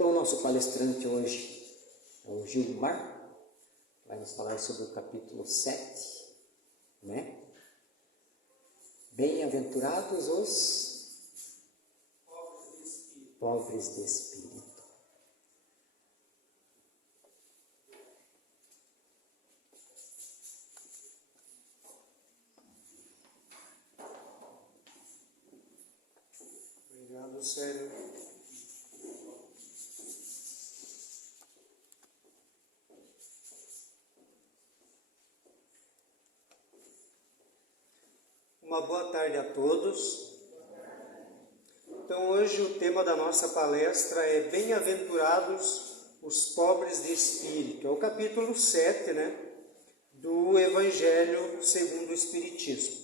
Então, o nosso palestrante hoje é o Gilmar, vai nos falar sobre o capítulo 7, né? Bem-aventurados os pobres de espírito. Obrigado, Sérgio. Uma boa tarde a todos. Então, hoje o tema da nossa palestra é Bem-aventurados os pobres de espírito. É o capítulo 7, né, do Evangelho segundo o Espiritismo.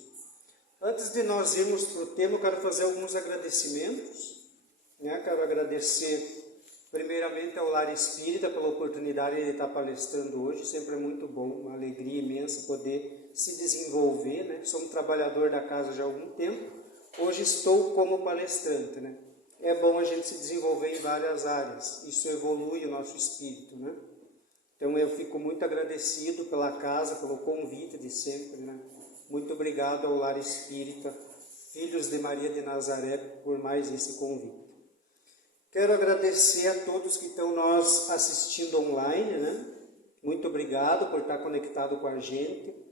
Antes de nós irmos para o tema, eu quero fazer alguns agradecimentos. Quero agradecer primeiramente ao Lar Espírita pela oportunidade de estar palestrando hoje. Sempre é muito bom, uma alegria imensa poder se desenvolver, né? Sou um trabalhador da casa já há algum tempo, hoje estou como palestrante, né? É bom a gente se desenvolver em várias áreas, isso evolui o nosso espírito, né? Então eu fico muito agradecido pela casa, pelo convite de sempre, né? Muito obrigado ao Lar Espírita, Filhos de Maria de Nazaré, por mais esse convite. Quero agradecer a todos que estão nos assistindo online, né? Muito obrigado por estar conectado com a gente.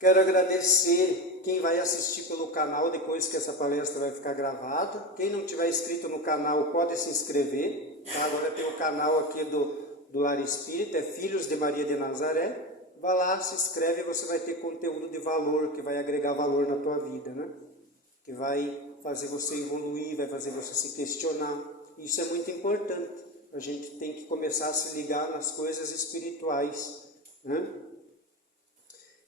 Quero agradecer quem vai assistir pelo canal depois que essa palestra vai ficar gravada. Quem não tiver inscrito no canal pode se inscrever. Tá? Agora tem o canal aqui do Lar Espírita, é Filhos de Maria de Nazaré. Vá lá, se inscreve e você vai ter conteúdo de valor, que vai agregar valor na tua vida, né? Que vai fazer você evoluir, vai fazer você se questionar. Isso é muito importante. A gente tem que começar a se ligar nas coisas espirituais, né?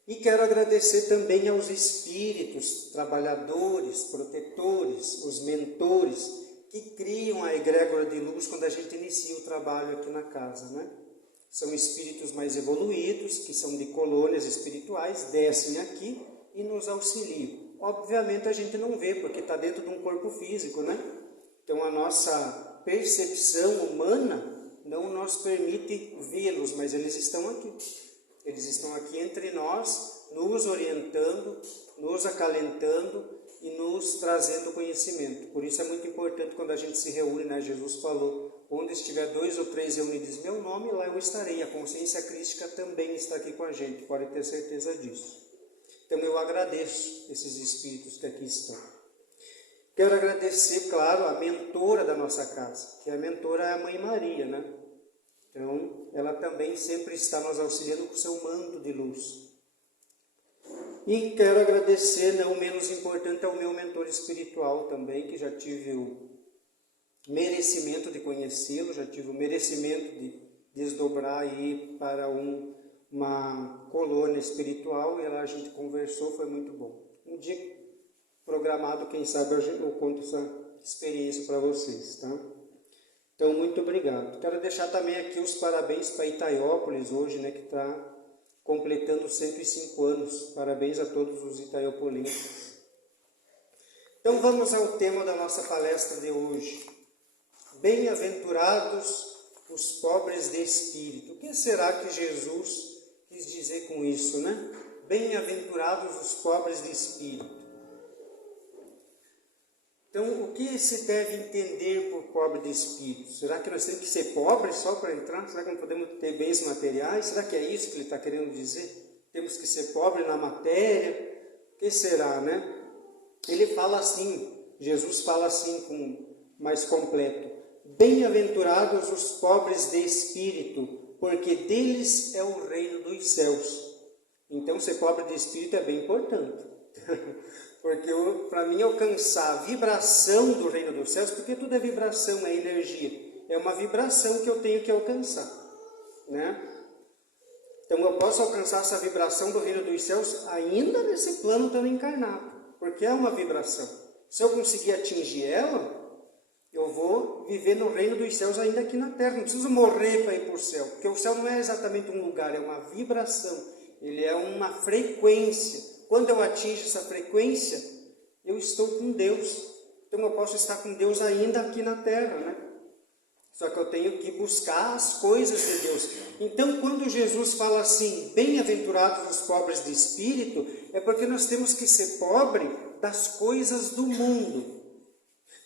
E quero agradecer também aos espíritos, trabalhadores, protetores, os mentores, que criam a egrégora de luz quando a gente inicia o trabalho aqui na casa, né? São espíritos mais evoluídos, que são de colônias espirituais, descem aqui e nos auxiliam. Obviamente a gente não vê, porque está dentro de um corpo físico, né? Então a nossa percepção humana não nos permite vê-los, mas eles estão aqui. Eles estão aqui entre nós, nos orientando, nos acalentando e nos trazendo conhecimento. Por isso é muito importante quando a gente se reúne, né? Jesus falou, onde estiver 2 ou 3 reunidos em meu nome, lá eu estarei. A consciência crística também está aqui com a gente, pode ter certeza disso. Então eu agradeço esses espíritos que aqui estão. Quero agradecer, claro, a mentora da nossa casa, que a mentora é a Mãe Maria, né? Então, ela também sempre está nos auxiliando com seu manto de luz. E quero agradecer, não menos importante, ao meu mentor espiritual também, que já tive o merecimento de conhecê-lo, já tive o merecimento de desdobrar aí para uma colônia espiritual, e lá a gente conversou, foi muito bom. Um dia programado, quem sabe eu conto essa experiência para vocês, tá? Então, muito obrigado. Quero deixar também aqui os parabéns para Itaiópolis hoje, né, que está completando 105 anos. Parabéns a todos os itaiopolenses. Então, vamos ao tema da nossa palestra de hoje. Bem-aventurados os pobres de espírito. O que será que Jesus quis dizer com isso, né? Bem-aventurados os pobres de espírito. Então, o que se deve entender por pobre de espírito? Será que nós temos que ser pobres só para entrar? Será que não podemos ter bens materiais? Será que é isso que ele está querendo dizer? Temos que ser pobres na matéria? O que será, né? Ele fala assim, Jesus fala assim, mais completo. Bem-aventurados os pobres de espírito, porque deles é o reino dos céus. Então, ser pobre de espírito é bem importante. Porque para mim alcançar a vibração do reino dos céus, porque tudo é vibração, é energia, é uma vibração que eu tenho que alcançar, né? Então eu posso alcançar essa vibração do reino dos céus ainda nesse plano estando encarnado, porque é uma vibração. Se eu conseguir atingir ela, eu vou viver no reino dos céus ainda aqui na terra, não preciso morrer para ir para o céu, porque o céu não é exatamente um lugar, é uma vibração, ele é uma frequência. Quando eu atingo essa frequência, eu estou com Deus. Então eu posso estar com Deus ainda aqui na Terra, né? Só que eu tenho que buscar as coisas de Deus. Então, quando Jesus fala assim, bem-aventurados os pobres de espírito, é porque nós temos que ser pobre das coisas do mundo.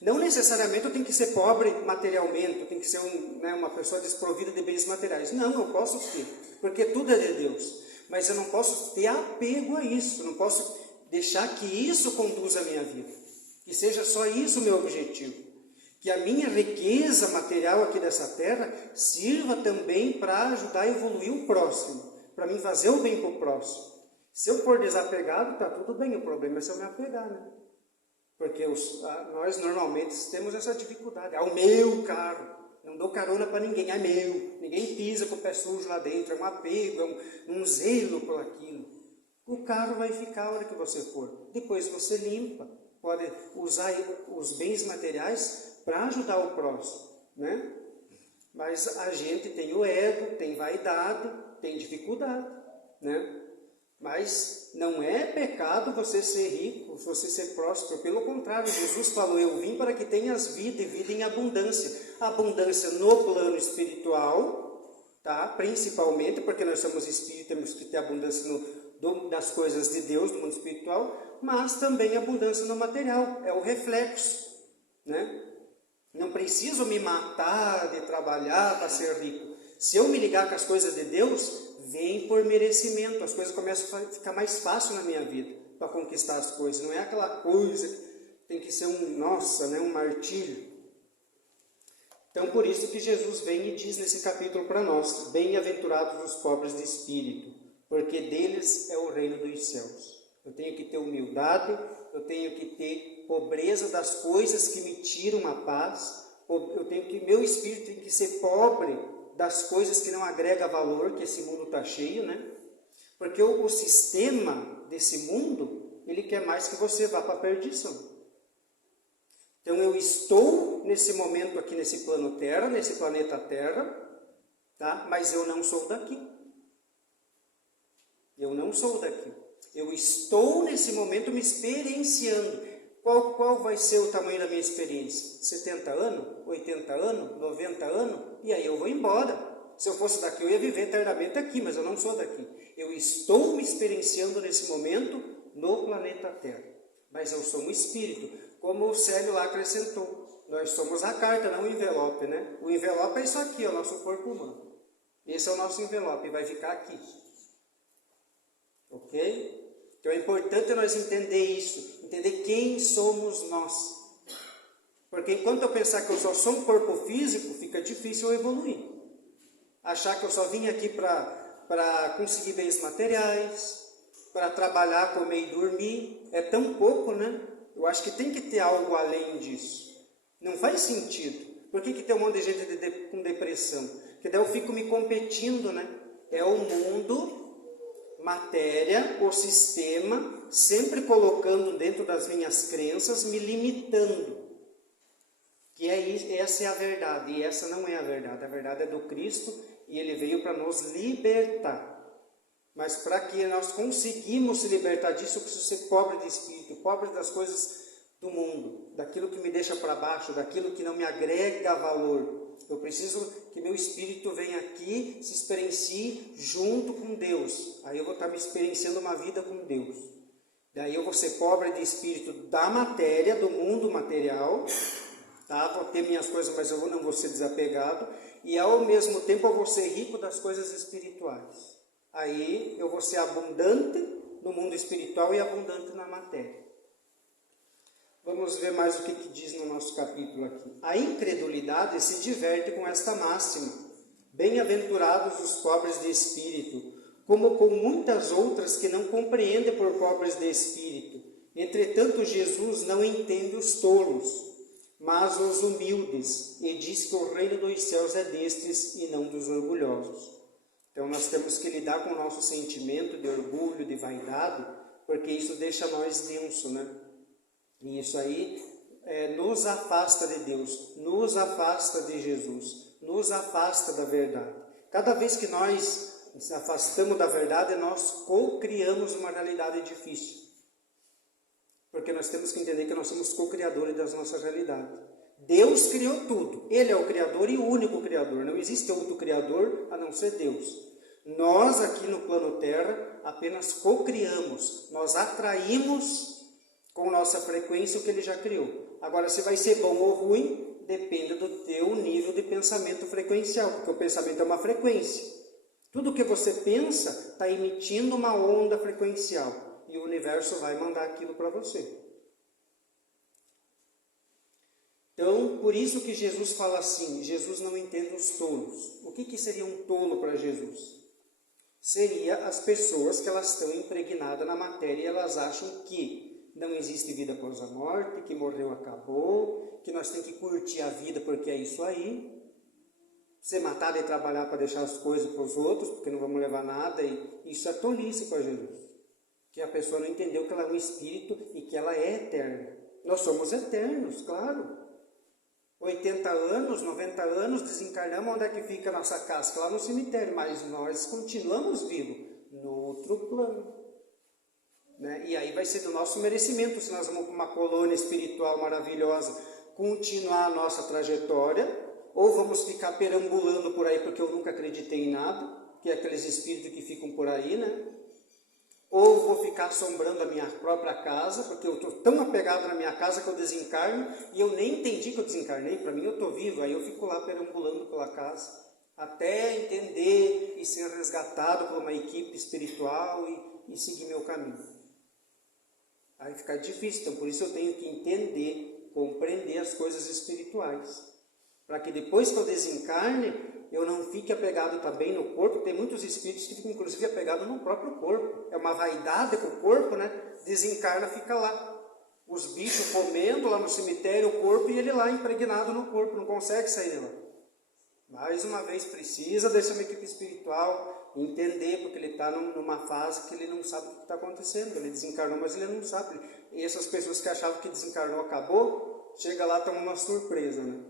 Não necessariamente eu tenho que ser pobre materialmente, eu tenho que ser uma pessoa desprovida de bens materiais. Não, eu posso ter, porque tudo é de Deus. Mas eu não posso ter apego a isso, eu não posso deixar que isso conduza a minha vida. Que seja só isso o meu objetivo. Que a minha riqueza material aqui dessa terra sirva também para ajudar a evoluir o próximo, para mim fazer o bem para o próximo. Se eu for desapegado, está tudo bem, o problema é se eu me apegar, né? Porque nós normalmente temos essa dificuldade. É o meu carro, não dou carona para ninguém, é meu. Ninguém pisa com o pé sujo lá dentro, é um apego, é um zelo por aquilo. O carro vai ficar a hora que você for. Depois você limpa, pode usar os bens materiais para ajudar o próximo, né? Mas a gente tem o ego, tem vaidade, tem dificuldade, né? Mas não é pecado você ser rico, você ser próspero. Pelo contrário, Jesus falou, eu vim para que tenhas vida e vida em abundância. Abundância no plano espiritual, tá? Principalmente, porque nós somos espíritos, temos que ter abundância das coisas de Deus, do mundo espiritual, mas também abundância no material, é o reflexo, né? Não preciso me matar de trabalhar para ser rico. Se eu me ligar com as coisas de Deus, vem por merecimento. As coisas começam a ficar mais fácil na minha vida para conquistar as coisas. Não é aquela coisa que tem que ser um martírio. Então, por isso que Jesus vem e diz nesse capítulo para nós, bem-aventurados os pobres de espírito, porque deles é o reino dos céus. Eu tenho que ter humildade, eu tenho que ter pobreza das coisas que me tiram a paz, meu espírito tem que ser pobre das coisas que não agrega valor, que esse mundo está cheio, né? Porque o sistema desse mundo, ele quer mais que você vá para a perdição. Então eu estou nesse momento aqui nesse plano Terra, nesse planeta Terra, tá? Mas eu não sou daqui. Eu não sou daqui. Eu estou nesse momento me experienciando. Qual vai ser o tamanho da minha experiência? 70 anos? 80 anos? 90 anos? E aí eu vou embora. Se eu fosse daqui, eu ia viver eternamente aqui, mas eu não sou daqui. Eu estou me experienciando nesse momento no planeta Terra. Mas eu sou um espírito, como o Célio lá acrescentou. Nós somos a carta, não o envelope, né? O envelope é isso aqui, é o nosso corpo humano. Esse é o nosso envelope, vai ficar aqui. Ok? Então é importante nós entender isso, entender quem somos nós. Porque enquanto eu pensar que eu só sou um corpo físico, fica difícil eu evoluir. Achar que eu só vim aqui para conseguir bens materiais, para trabalhar, comer e dormir, é tão pouco, né? Eu acho que tem que ter algo além disso. Não faz sentido. Por que tem um monte de gente com depressão? Porque daí eu fico me competindo, né? É o mundo, matéria, o sistema, sempre colocando dentro das minhas crenças, me limitando. Que essa é a verdade, e essa não é a verdade é do Cristo, e Ele veio para nos libertar. Mas para que nós conseguimos se libertar disso, eu preciso ser pobre de espírito, pobre das coisas do mundo, daquilo que me deixa para baixo, daquilo que não me agrega valor. Eu preciso que meu espírito venha aqui, se experiencie junto com Deus. Aí eu vou estar me experienciando uma vida com Deus. Daí eu vou ser pobre de espírito da matéria, do mundo material, tá? Vou ter minhas coisas, mas eu não vou ser desapegado. E ao mesmo tempo eu vou ser rico das coisas espirituais. Aí eu vou ser abundante no mundo espiritual e abundante na matéria. Vamos ver mais o que diz no nosso capítulo aqui. A incredulidade se diverte com esta máxima. Bem-aventurados os pobres de espírito, como com muitas outras que não compreendem por pobres de espírito. Entretanto, Jesus não entende os tolos, mas os humildes, e diz que o reino dos céus é destes e não dos orgulhosos. Então nós temos que lidar com o nosso sentimento de orgulho, de vaidade, porque isso deixa nós denso, né? E isso aí nos afasta de Deus, nos afasta de Jesus, nos afasta da verdade. Cada vez que nós nos afastamos da verdade, nós co-criamos uma realidade difícil. Porque nós temos que entender que nós somos co-criadores das nossas realidades. Deus criou tudo. Ele é o Criador e o único Criador. Não existe outro Criador a não ser Deus. Nós aqui no plano Terra apenas co-criamos. Nós atraímos com nossa frequência o que Ele já criou. Agora, se vai ser bom ou ruim, depende do teu nível de pensamento frequencial, porque o pensamento é uma frequência. Tudo que você pensa está emitindo uma onda frequencial e o universo vai mandar aquilo para você. Então, por isso que Jesus fala assim, Jesus não entende os tolos. O que seria um tolo para Jesus? Seria as pessoas que elas estão impregnadas na matéria e elas acham que não existe vida após a morte, que morreu, acabou, que nós temos que curtir a vida porque é isso aí. Ser matado e trabalhar para deixar as coisas para os outros, porque não vamos levar nada. E isso é tolice para Jesus. Que a pessoa não entendeu que ela é um espírito e que ela é eterna. Nós somos eternos, claro. 80 anos, 90 anos, desencarnamos, onde é que fica a nossa casca? Lá no cemitério, mas nós continuamos vivos, no outro plano. Né? E aí vai ser do nosso merecimento, se nós vamos para uma colônia espiritual maravilhosa, continuar a nossa trajetória, ou vamos ficar perambulando por aí porque eu nunca acreditei em nada, que é aqueles espíritos que ficam por aí, né? Ou vou ficar assombrando a minha própria casa, porque eu estou tão apegado na minha casa que eu desencarno, e eu nem entendi que eu desencarnei, para mim eu estou vivo, aí eu fico lá perambulando pela casa, até entender e ser resgatado por uma equipe espiritual e seguir meu caminho. Aí fica difícil, então por isso eu tenho que entender, compreender as coisas espirituais, para que depois que eu desencarne, eu não fique apegado também no corpo. Tem muitos espíritos que ficam inclusive apegados no próprio corpo. É uma vaidade com o corpo, né? Desencarna, fica lá. Os bichos comendo lá no cemitério o corpo e ele lá impregnado no corpo, não consegue sair de lá. Mais uma vez precisa dessa equipe espiritual entender, porque ele está numa fase que ele não sabe o que está acontecendo. Ele desencarnou, mas ele não sabe. E essas pessoas que achavam que desencarnou acabou, chega lá, toma uma surpresa, né?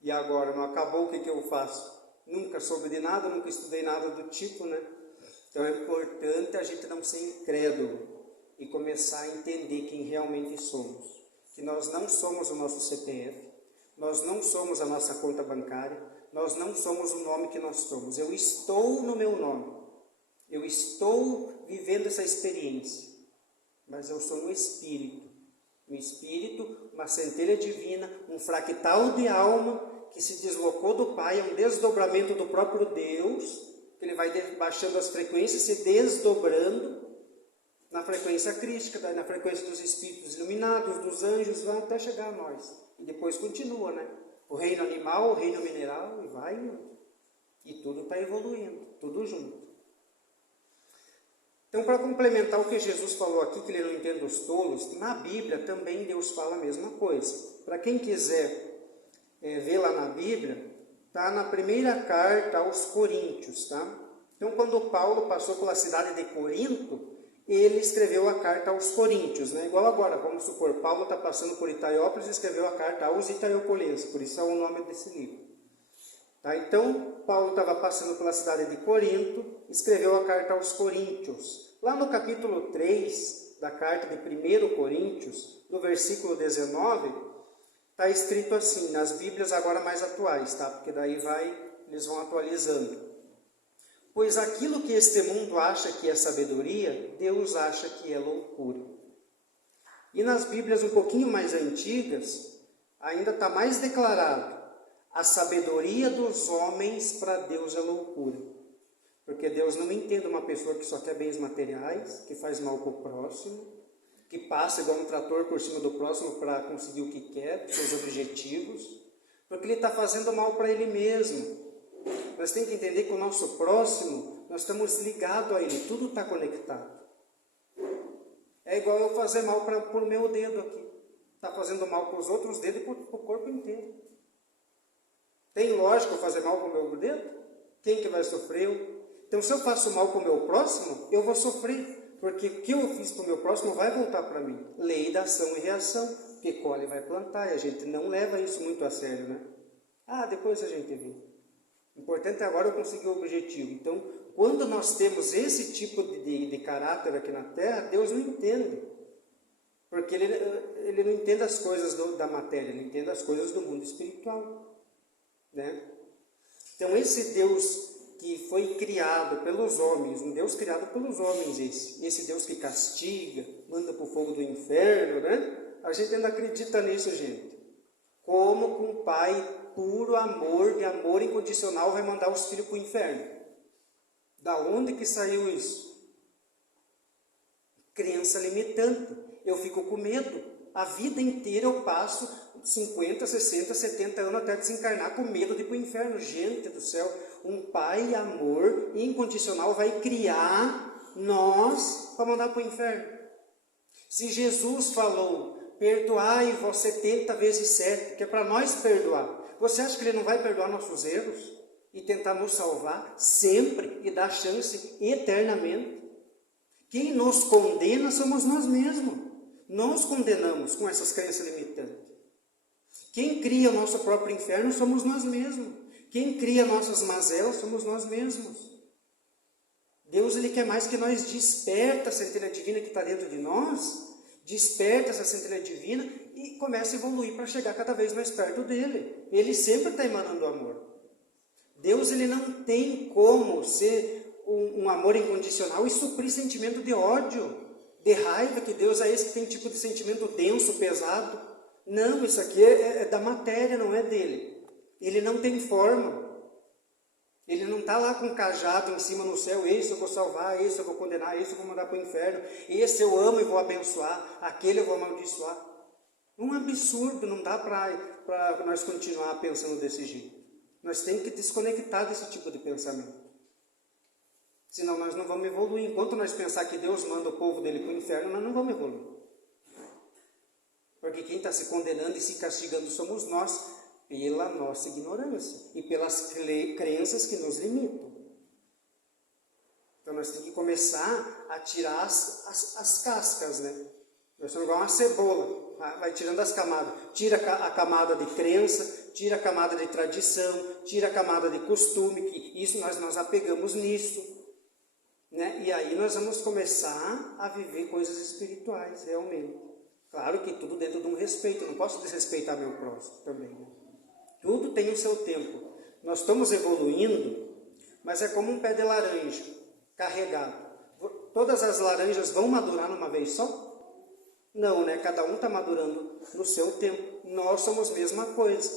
E agora, não acabou, o que eu faço? Nunca soube de nada, nunca estudei nada do tipo, né? Então é importante a gente não ser incrédulo e começar a entender quem realmente somos. Que nós não somos o nosso CPF, nós não somos a nossa conta bancária, nós não somos o nome que nós somos. Eu estou no meu nome, eu estou vivendo essa experiência, mas eu sou um espírito, uma centelha divina, um fractal de alma, que se deslocou do Pai, é um desdobramento do próprio Deus, que ele vai baixando as frequências, se desdobrando na frequência crística, na frequência dos espíritos iluminados, dos anjos, vai até chegar a nós. E depois continua, né? O reino animal, o reino mineral, e vai, e tudo está evoluindo, tudo junto. Então, para complementar o que Jesus falou aqui, que ele não entende os tolos, na Bíblia também Deus fala a mesma coisa. Para quem quiser ver lá na Bíblia, está na primeira carta aos Coríntios, tá? Então, quando Paulo passou pela cidade de Corinto, ele escreveu a carta aos Coríntios, né? Igual agora, vamos supor, Paulo está passando por Itaiópolis e escreveu a carta aos Itaiopolenses, por isso é o nome desse livro. Tá? Então, Paulo estava passando pela cidade de Corinto, escreveu a carta aos Coríntios. Lá no capítulo 3 da carta de 1 Coríntios, no versículo 19, está escrito assim, nas Bíblias agora mais atuais, tá? Porque daí eles vão atualizando. Pois aquilo que este mundo acha que é sabedoria, Deus acha que é loucura. E nas Bíblias um pouquinho mais antigas, ainda está mais declarado, a sabedoria dos homens para Deus é loucura. Porque Deus não entende uma pessoa que só quer bens materiais, que faz mal para o próximo, que passa igual um trator por cima do próximo para conseguir o que quer, seus objetivos, porque ele está fazendo mal para ele mesmo. Nós temos que entender que o nosso próximo, nós estamos ligados a ele, tudo está conectado. É igual eu fazer mal por meu dedo aqui. Está fazendo mal para os outros dedos e para o corpo inteiro. Tem lógica eu fazer mal para o meu dedo? Quem que vai sofrer? Então, se eu faço mal para o meu próximo, eu vou sofrer. Porque o que eu fiz para o meu próximo vai voltar para mim. Lei da ação e reação. Que colhe vai plantar. E a gente não leva isso muito a sério, né? Depois a gente vê. O importante é agora eu conseguir o objetivo. Então, quando nós temos esse tipo de caráter aqui na Terra, Deus não entende. Porque ele não entende as coisas da matéria, ele entende as coisas do mundo espiritual, né? Então esse Deus que foi criado pelos homens, um Deus criado pelos homens, esse Deus que castiga, manda para o fogo do inferno, né? A gente ainda acredita nisso, gente. Como que um pai puro amor, de amor incondicional, vai mandar os filhos para o inferno? Da onde que saiu isso? Crença limitante. Eu fico com medo. A vida inteira eu passo 50, 60, 70 anos até desencarnar com medo de ir para o inferno. Gente do céu, um pai amor incondicional vai criar nós para mandar para o inferno. Se Jesus falou, perdoai-vos 70 vezes 7, que é para nós perdoar, você acha que Ele não vai perdoar nossos erros e tentar nos salvar sempre e dar chance eternamente? Quem nos condena somos nós mesmos. Nós condenamos com essas crenças limitantes. Quem cria o nosso próprio inferno somos nós mesmos. Quem cria nossas mazelas somos nós mesmos. Deus, Ele quer mais que nós desperta a centelha divina que está dentro de nós, desperta essa centelha divina e começa a evoluir para chegar cada vez mais perto dEle. Ele sempre está emanando amor. Deus, Ele não tem como ser um amor incondicional e suprir sentimento de ódio, de raiva, que Deus é esse que tem tipo de sentimento denso, pesado. Não, isso aqui é da matéria, não é dele. Ele não tem forma. Ele não está lá com um cajado em cima no céu, esse eu vou salvar, esse eu vou condenar, esse eu vou mandar para o inferno, esse eu amo e vou abençoar, aquele eu vou amaldiçoar. Um absurdo, não dá para nós continuar pensando desse jeito. Nós temos que desconectar desse tipo de pensamento. Senão nós não vamos evoluir. Enquanto nós pensar que Deus manda o povo dele para o inferno, nós não vamos evoluir. Porque quem está se condenando e se castigando somos nós, pela nossa ignorância e pelas crenças que nos limitam. Então nós temos que começar a tirar as cascas, né? Nós somos igual uma cebola, vai tirando as camadas. Tira a camada de crença, tira a camada de tradição, tira a camada de costume, que isso nós apegamos nisso. Né? E aí nós vamos começar a viver coisas espirituais, realmente. Claro que tudo dentro de um respeito, eu não posso desrespeitar meu próximo também. Né? Tudo tem o seu tempo. Nós estamos evoluindo, mas é como um pé de laranja carregado. Todas as laranjas vão madurar numa vez só? Não, né? Cada um está madurando no seu tempo. Nós somos a mesma coisa.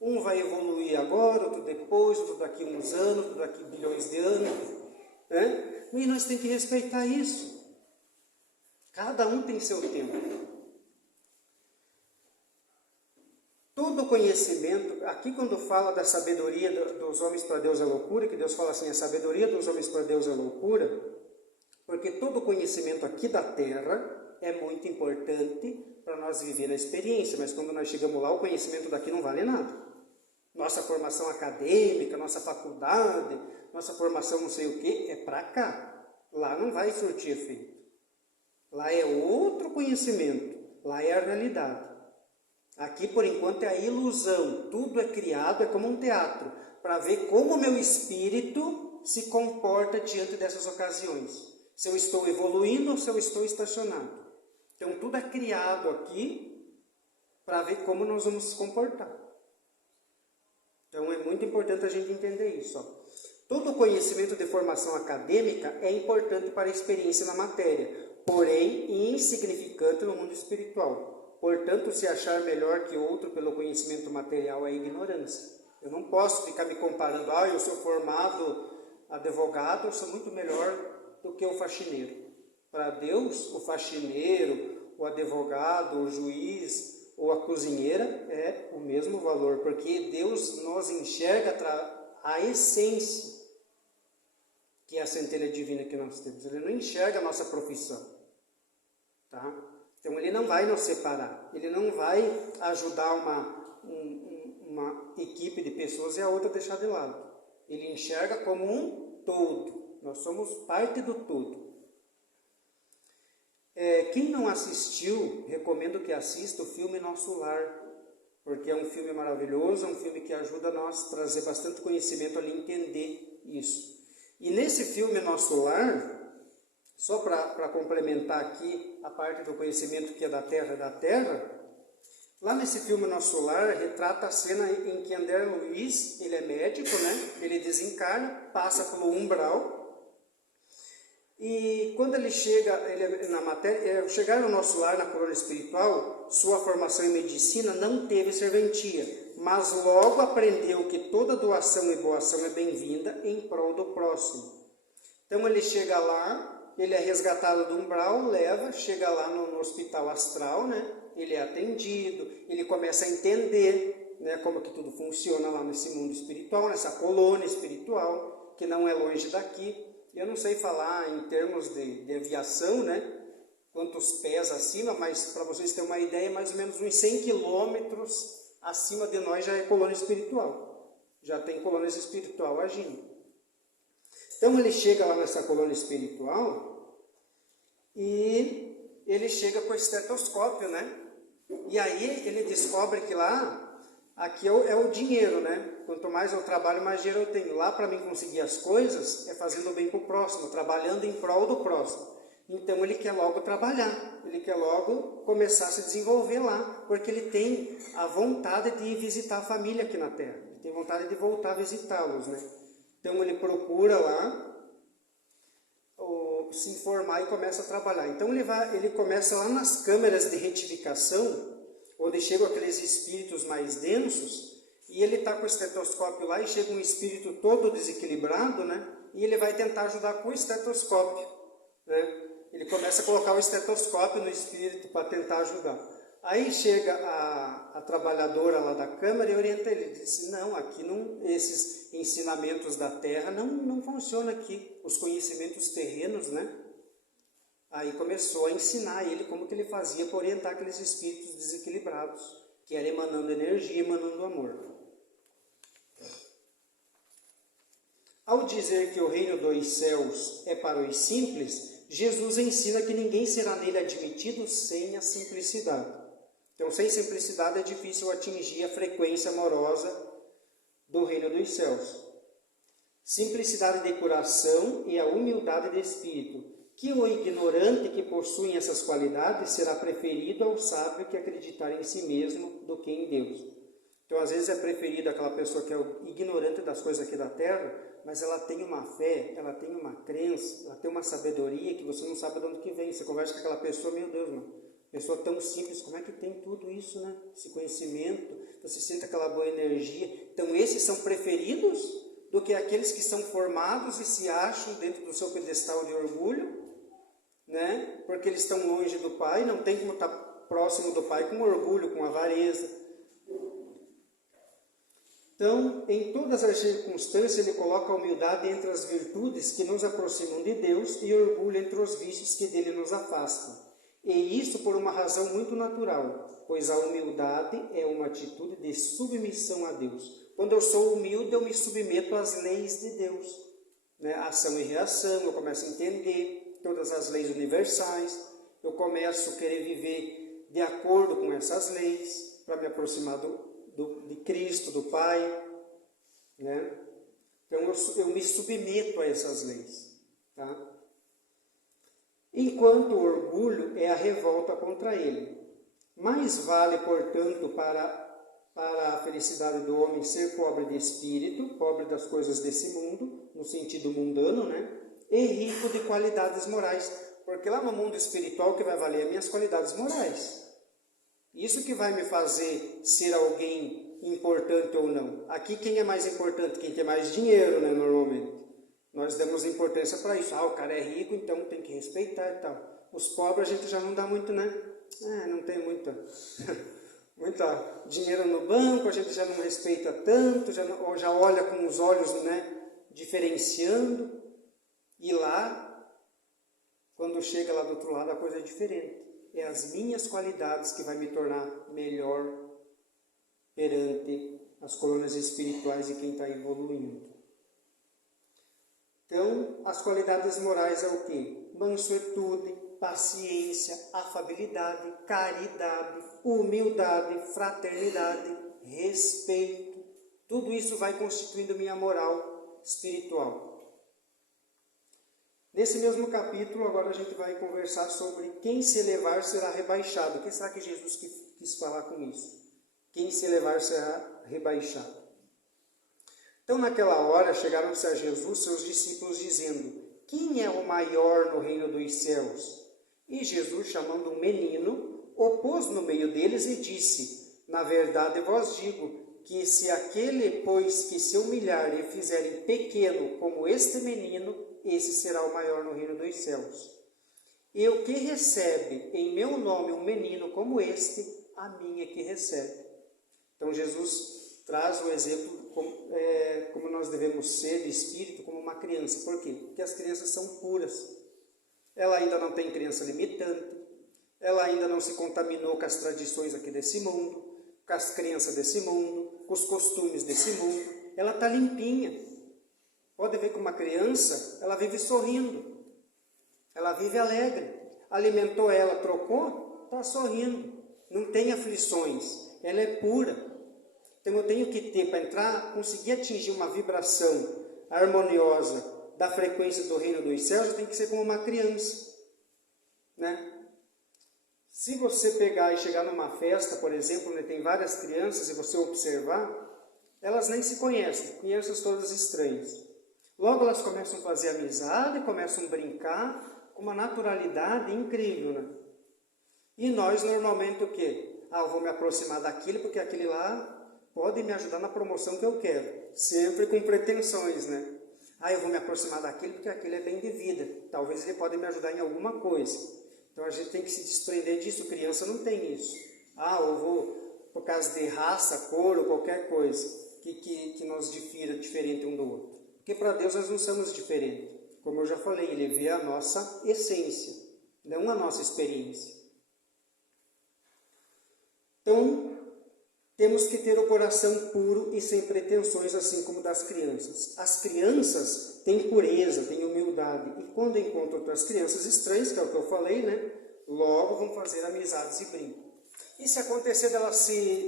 Um vai evoluir agora, outro depois, outro daqui uns anos, outro daqui bilhões de anos. Né? E nós temos que respeitar isso. Cada um tem seu tempo. Todo conhecimento, aqui quando fala da sabedoria dos homens para Deus é loucura, que Deus fala assim, a sabedoria dos homens para Deus é loucura, porque todo conhecimento aqui da Terra é muito importante para nós viver a experiência, mas quando nós chegamos lá, o conhecimento daqui não vale nada. Nossa formação acadêmica, nossa faculdade, nossa formação não sei o que, é para cá. Lá não vai surtir efeito. Lá é outro conhecimento, lá é a realidade. Aqui, por enquanto, é a ilusão. Tudo é criado, é como um teatro, para ver como o meu espírito se comporta diante dessas ocasiões. Se eu estou evoluindo ou se eu estou estacionado. Então, tudo é criado aqui para ver como nós vamos se comportar. Então, é muito importante a gente entender isso. Ó. Todo conhecimento de formação acadêmica é importante para a experiência na matéria, porém insignificante no mundo espiritual. Portanto, se achar melhor que outro pelo conhecimento material é ignorância. Eu não posso ficar me comparando, eu sou formado advogado, eu sou muito melhor do que o faxineiro. Para Deus, o faxineiro, o advogado, o juiz ou a cozinheira é o mesmo valor, porque Deus nos enxerga a essência, que é a centelha divina que nós temos. Ele não enxerga a nossa profissão, tá? Então, ele não vai nos separar, ele não vai ajudar uma equipe de pessoas e a outra deixar de lado. Ele enxerga como um todo, nós somos parte do todo. Quem não assistiu, recomendo que assista o filme Nosso Lar, porque é um filme maravilhoso, é um filme que ajuda nós a trazer bastante conhecimento ali, entender isso. E nesse filme Nosso Lar, Só para complementar aqui a parte do conhecimento que é da Terra, lá nesse filme Nosso Lar, retrata a cena em que André Luiz, ele é médico, né? Ele desencarna, passa pelo umbral, e quando ele chega na matéria, chegar no Nosso Lar, na colônia espiritual, sua formação em medicina não teve serventia, mas logo aprendeu que toda doação e boa ação é bem-vinda em prol do próximo. Então ele chega lá, ele é resgatado do umbral, chega lá no hospital astral, né? Ele é atendido, ele começa a entender, né, como que tudo funciona lá nesse mundo espiritual, nessa colônia espiritual, que não é longe daqui. Eu não sei falar em termos de aviação, né, quantos pés acima, mas para vocês terem uma ideia, mais ou menos uns 100 quilômetros acima de nós já é colônia espiritual. Já tem colônia espiritual agindo. Então ele chega lá nessa colônia espiritual e ele chega com o estetoscópio, né? E aí ele descobre que lá, aqui é o dinheiro, né? Quanto mais eu trabalho, mais dinheiro eu tenho. Lá, para mim conseguir as coisas, é fazendo bem para o próximo, trabalhando em prol do próximo. Então ele quer logo trabalhar, ele quer logo começar a se desenvolver lá, porque ele tem a vontade de ir visitar a família aqui na Terra. Ele tem vontade de voltar a visitá-los, né? Então ele procura lá se informar e começa a trabalhar. Então ele começa lá nas câmeras de retificação, onde chegam aqueles espíritos mais densos, e ele está com o estetoscópio lá, e chega um espírito todo desequilibrado, né? E ele vai tentar ajudar com o estetoscópio, né? Ele começa a colocar o estetoscópio no espírito para tentar ajudar. Aí chega a trabalhadora lá da câmara e orienta ele, diz: não, aqui não, esses ensinamentos da Terra não funcionam aqui, os conhecimentos terrenos, né? Aí começou a ensinar ele como que ele fazia para orientar aqueles espíritos desequilibrados, que era emanando energia, emanando amor. Ao dizer que o reino dos céus é para os simples, Jesus ensina que ninguém será nele admitido sem a simplicidade. Então, sem simplicidade é difícil atingir a frequência amorosa do reino dos céus. Simplicidade de coração e a humildade de espírito, que o ignorante que possui essas qualidades será preferido ao sábio que acreditar em si mesmo do que em Deus. Então, às vezes é preferido aquela pessoa que é o ignorante das coisas aqui da Terra, mas ela tem uma fé, ela tem uma crença, ela tem uma sabedoria que você não sabe de onde que vem. Você conversa com aquela pessoa, meu Deus, mano, pessoa tão simples, como é que tem tudo isso, né? Esse conhecimento, você sente aquela boa energia. Então, esses são preferidos do que aqueles que são formados e se acham dentro do seu pedestal de orgulho, né? Porque eles estão longe do Pai, não tem como estar próximo do Pai com orgulho, com avareza. Então, em todas as circunstâncias, ele coloca a humildade entre as virtudes que nos aproximam de Deus e orgulho entre os vícios que dele nos afastam. E isso por uma razão muito natural, pois a humildade é uma atitude de submissão a Deus. Quando eu sou humilde, eu me submeto às leis de Deus, né? Ação e reação, eu começo a entender todas as leis universais, eu começo a querer viver de acordo com essas leis, para me aproximar de Cristo, do Pai, né? Então eu me submeto a essas leis, tá? Enquanto o orgulho é a revolta contra ele. Mais vale, portanto, para a felicidade do homem ser pobre de espírito, pobre das coisas desse mundo, no sentido mundano, né? E rico de qualidades morais, porque lá no mundo espiritual o que vai valer é minhas qualidades morais. Isso que vai me fazer ser alguém importante ou não. Aqui quem é mais importante? Quem tem mais dinheiro, né, normalmente. Nós damos importância para isso. O cara é rico, então tem que respeitar e tal. Os pobres a gente já não dá muito, né? Não tem muita dinheiro no banco, a gente já não respeita tanto, ou já olha com os olhos, né, diferenciando. E lá, quando chega lá do outro lado, a coisa é diferente. É as minhas qualidades que vai me tornar melhor perante as colônias espirituais e quem está evoluindo. Então, as qualidades morais é o quê? Mansuetude, paciência, afabilidade, caridade, humildade, fraternidade, respeito. Tudo isso vai constituindo minha moral espiritual. Nesse mesmo capítulo, agora a gente vai conversar sobre quem se elevar será rebaixado. O que será que Jesus quis falar com isso? Quem se elevar será rebaixado. Então, naquela hora, chegaram-se a Jesus seus discípulos, dizendo: quem é o maior no reino dos céus? E Jesus, chamando um menino, o pôs no meio deles e disse: na verdade vos digo, que se aquele, pois, que se humilhar e fizerem pequeno como este menino, esse será o maior no reino dos céus. E o que recebe em meu nome um menino como este, a mim é que recebe. Então Jesus traz o exemplo como nós devemos ser de espírito, como uma criança. Por quê? Porque as crianças são puras. Ela ainda não tem crença limitante, ela ainda não se contaminou com as tradições aqui desse mundo, com as crenças desse mundo, com os costumes desse mundo. Ela está limpinha. Pode ver que uma criança, ela vive sorrindo, ela vive alegre. Alimentou ela, trocou, está sorrindo. Não tem aflições, ela é pura. Então eu tenho que ter, para entrar, conseguir atingir uma vibração harmoniosa da frequência do reino dos céus, eu tenho que ser como uma criança, né? Se você pegar e chegar numa festa, por exemplo, onde tem várias crianças, e você observar, elas nem se conhecem, conhecem todas estranhas. Logo elas começam a fazer amizade, começam a brincar com uma naturalidade incrível, né? E nós normalmente o quê? Eu vou me aproximar daquele porque aquele lá pode me ajudar na promoção que eu quero. Sempre com pretensões, né? Eu vou me aproximar daquele porque aquele é bem de vida. Talvez ele pode me ajudar em alguma coisa. Então a gente tem que se desprender disso. Criança não tem isso. Eu vou por causa de raça, cor ou qualquer coisa que nos difira diferente um do outro. Porque para Deus nós não somos diferentes. Como eu já falei, Ele vê a nossa essência, não a nossa experiência. Então, temos que ter o coração puro e sem pretensões, assim como das crianças. As crianças têm pureza, têm humildade. E quando encontram outras crianças estranhas, que é o que eu falei, né? Logo vão fazer amizades e brincam. E se acontecer delas se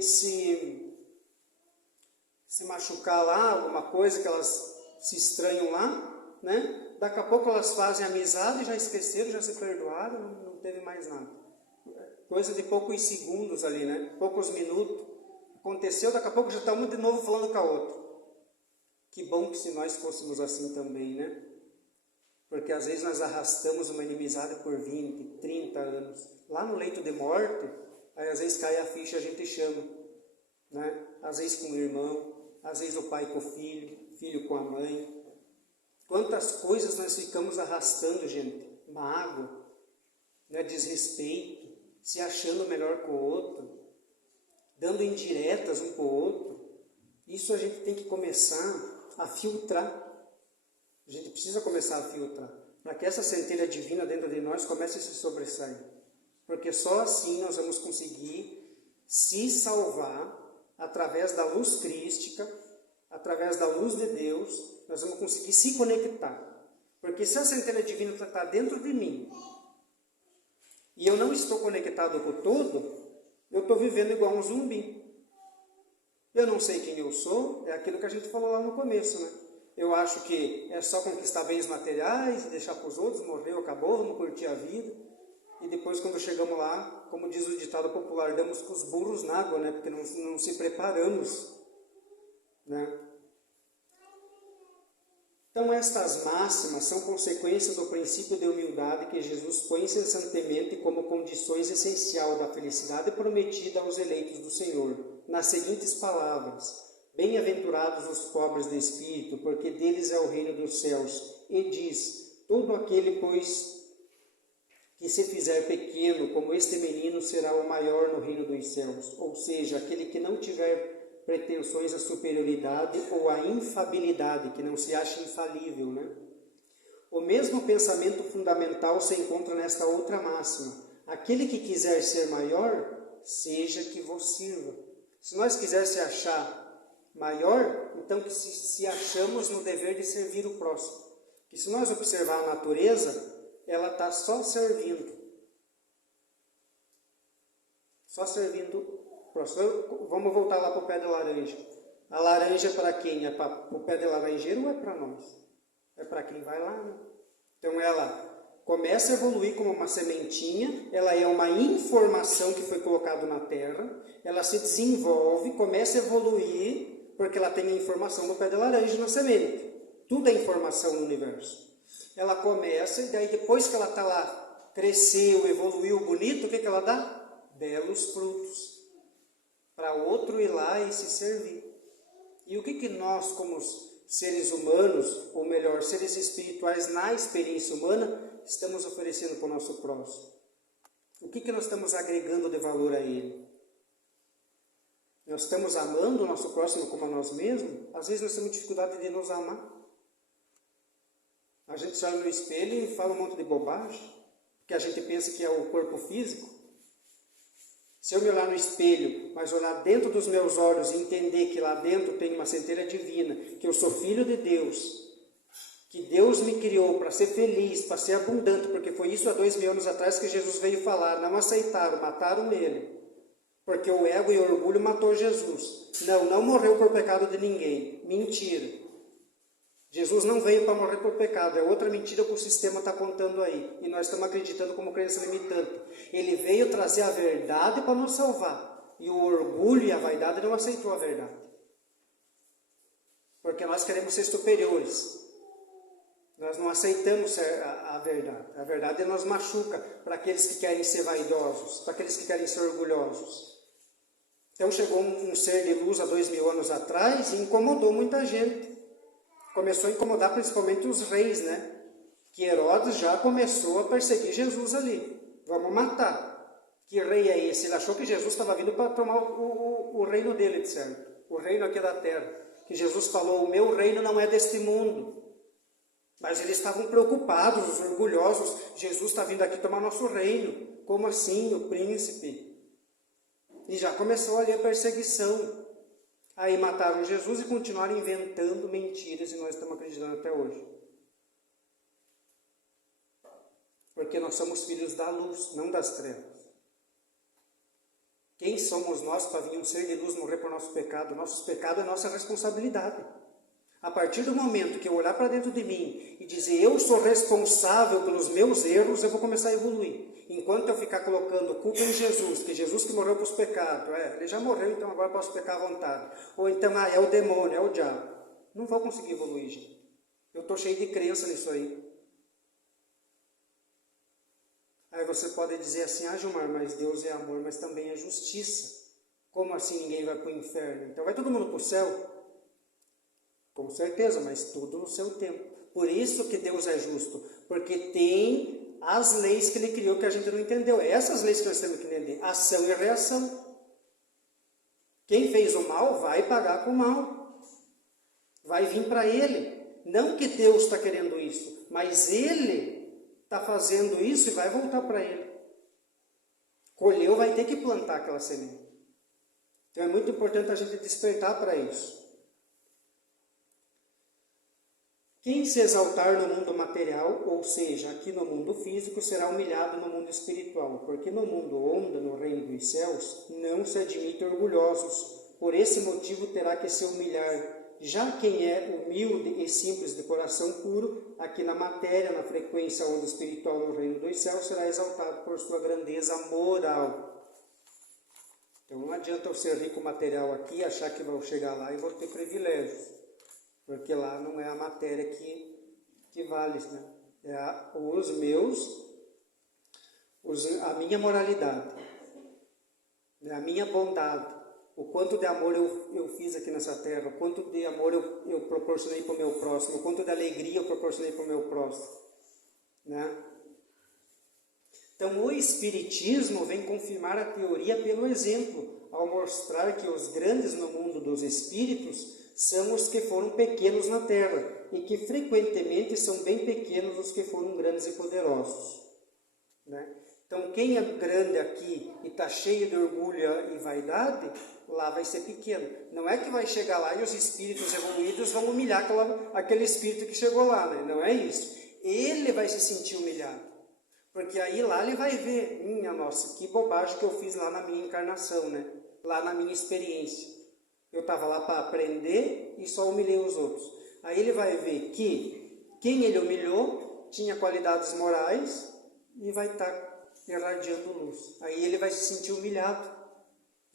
machucar lá, alguma coisa que elas se estranham lá, né? Daqui a pouco elas fazem amizade, já esqueceram, já se perdoaram, não teve mais nada. Coisa de poucos segundos ali, né? Poucos minutos. Aconteceu, daqui a pouco já está uma de novo falando com a outra. Que bom que se nós fôssemos assim também, né? Porque às vezes nós arrastamos uma inimizade por 20, 30 anos. Lá no leito de morte, aí às vezes cai a ficha e a gente chama, né? Às vezes com o irmão, às vezes o pai com o filho, filho com a mãe. Quantas coisas nós ficamos arrastando, gente? Mágoa, né? Desrespeito, se achando melhor que o outro, dando indiretas um para o outro. Isso a gente tem que começar a filtrar. A gente precisa começar a filtrar, para que essa centelha divina dentro de nós comece a se sobressair. Porque só assim nós vamos conseguir se salvar através da luz crística, através da luz de Deus, nós vamos conseguir se conectar. Porque se a centelha divina está dentro de mim, e eu não estou conectado com o todo, eu estou vivendo igual um zumbi. Eu não sei quem eu sou, é aquilo que a gente falou lá no começo, né? Eu acho que é só conquistar bens materiais, deixar para os outros, morreu, acabou, vamos curtir a vida. E depois, quando chegamos lá, como diz o ditado popular, damos com os burros na água, né? Porque não se preparamos, né? Então, estas máximas são consequências do princípio de humildade que Jesus põe incessantemente como condições essencial da felicidade prometida aos eleitos do Senhor, nas seguintes palavras: bem-aventurados os pobres de espírito, porque deles é o reino dos céus. E diz: todo aquele, pois, que se fizer pequeno, como este menino, será o maior no reino dos céus. Ou seja, aquele que não tiver pretensões à superioridade ou à infabilidade, que não se acha infalível, né? O mesmo pensamento fundamental se encontra nesta outra máxima: aquele que quiser ser maior, seja que vos sirva. Se nós quisermos se achar maior, então que se achamos no dever de servir o próximo. E se nós observar a natureza, ela está só servindo. Só servindo. Vamos voltar lá para o pé de laranja. A laranja é para quem? É para o pé de laranjeiro ou é para nós? É para quem vai lá, né? Então ela começa a evoluir como uma sementinha, ela é uma informação que foi colocada na terra, ela se desenvolve, começa a evoluir, porque ela tem a informação do pé de laranja na semente. Tudo é informação no universo. Ela começa, e daí depois que ela está lá, cresceu, evoluiu, bonito, o que ela dá? Belos frutos. Para outro ir lá e se servir. E o que nós, como seres humanos, ou melhor, seres espirituais na experiência humana, estamos oferecendo para o nosso próximo? O que nós estamos agregando de valor a ele? Nós estamos amando o nosso próximo como a nós mesmos? Às vezes nós temos dificuldade de nos amar. A gente sai no espelho e fala um monte de bobagem, porque a gente pensa que é o corpo físico. Se eu me olhar no espelho, mas olhar dentro dos meus olhos e entender que lá dentro tem uma centelha divina, que eu sou filho de Deus, que Deus me criou para ser feliz, para ser abundante, porque foi isso há 2000 anos atrás que Jesus veio falar. Não aceitaram, mataram ele, porque o ego e o orgulho matou Jesus. Não morreu por pecado de ninguém. Mentira. Jesus não veio para morrer por pecado, é outra mentira que o sistema está contando aí. E nós estamos acreditando como crença limitante. Ele veio trazer a verdade para nos salvar. E o orgulho e a vaidade não aceitou a verdade. Porque nós queremos ser superiores. Nós não aceitamos a verdade. A verdade nos machuca para aqueles que querem ser vaidosos, para aqueles que querem ser orgulhosos. Então chegou um ser de luz há 2000 anos atrás e incomodou muita gente. Começou a incomodar principalmente os reis, né? Que Herodes já começou a perseguir Jesus ali. Vamos matar. Que rei é esse? Ele achou que Jesus estava vindo para tomar o reino dele, de certo. O reino aqui da terra. Que Jesus falou, o meu reino não é deste mundo. Mas eles estavam preocupados, os orgulhosos. Jesus está vindo aqui tomar nosso reino. Como assim, o príncipe? E já começou ali a perseguição. Aí mataram Jesus e continuaram inventando mentiras e nós estamos acreditando até hoje. Porque nós somos filhos da luz, não das trevas. Quem somos nós para vir um ser de luz morrer por nosso pecado? Nosso pecado é nossa responsabilidade. A partir do momento que eu olhar para dentro de mim e dizer eu sou responsável pelos meus erros, eu vou começar a evoluir. Enquanto eu ficar colocando culpa em Jesus, que Jesus que morreu para os pecados, ele já morreu, então agora posso pecar à vontade. Ou então, é o demônio, é o diabo. Não vou conseguir evoluir, gente. Eu estou cheio de crença nisso aí. Aí você pode dizer assim, Gilmar, mas Deus é amor, mas também é justiça. Como assim ninguém vai para o inferno? Então vai todo mundo para o céu? Com certeza, mas tudo no seu tempo. Por isso que Deus é justo, porque tem as leis que Ele criou que a gente não entendeu. Essas leis que nós temos que entender, ação e reação. Quem fez o mal vai pagar com o mal. Vai vir para Ele. Não que Deus está querendo isso, mas Ele está fazendo isso e vai voltar para Ele. Colheu, vai ter que plantar aquela semente. Então é muito importante a gente despertar para isso. Quem se exaltar no mundo material, ou seja, aqui no mundo físico, será humilhado no mundo espiritual, porque no mundo onda, no reino dos céus, não se admite orgulhosos. Por esse motivo terá que se humilhar. Já quem é humilde e simples de coração puro, aqui na matéria, na frequência onda espiritual no reino dos céus, será exaltado por sua grandeza moral. Então não adianta eu ser rico material aqui, achar que vou chegar lá e vou ter privilégios. Porque lá não é a matéria que vale, né? É a minha moralidade, né? A minha bondade, o quanto de amor eu fiz aqui nessa terra, o quanto de amor eu proporcionei para o meu próximo, o quanto de alegria eu proporcionei para o meu próximo, né? Então o Espiritismo vem confirmar a teoria pelo exemplo, ao mostrar que os grandes no mundo dos espíritos são os que foram pequenos na terra, e que frequentemente são bem pequenos os que foram grandes e poderosos, né? Então quem é grande aqui e está cheio de orgulho e vaidade, lá vai ser pequeno. Não é que vai chegar lá e os espíritos evoluídos vão humilhar aquele espírito que chegou lá, né? Não é isso. Ele vai se sentir humilhado, porque aí lá ele vai ver, minha nossa, que bobagem que eu fiz lá na minha encarnação, né? Lá na minha experiência. Eu estava lá para aprender e só humilhei os outros. Aí ele vai ver que quem ele humilhou tinha qualidades morais e vai estar irradiando luz. Aí ele vai se sentir humilhado,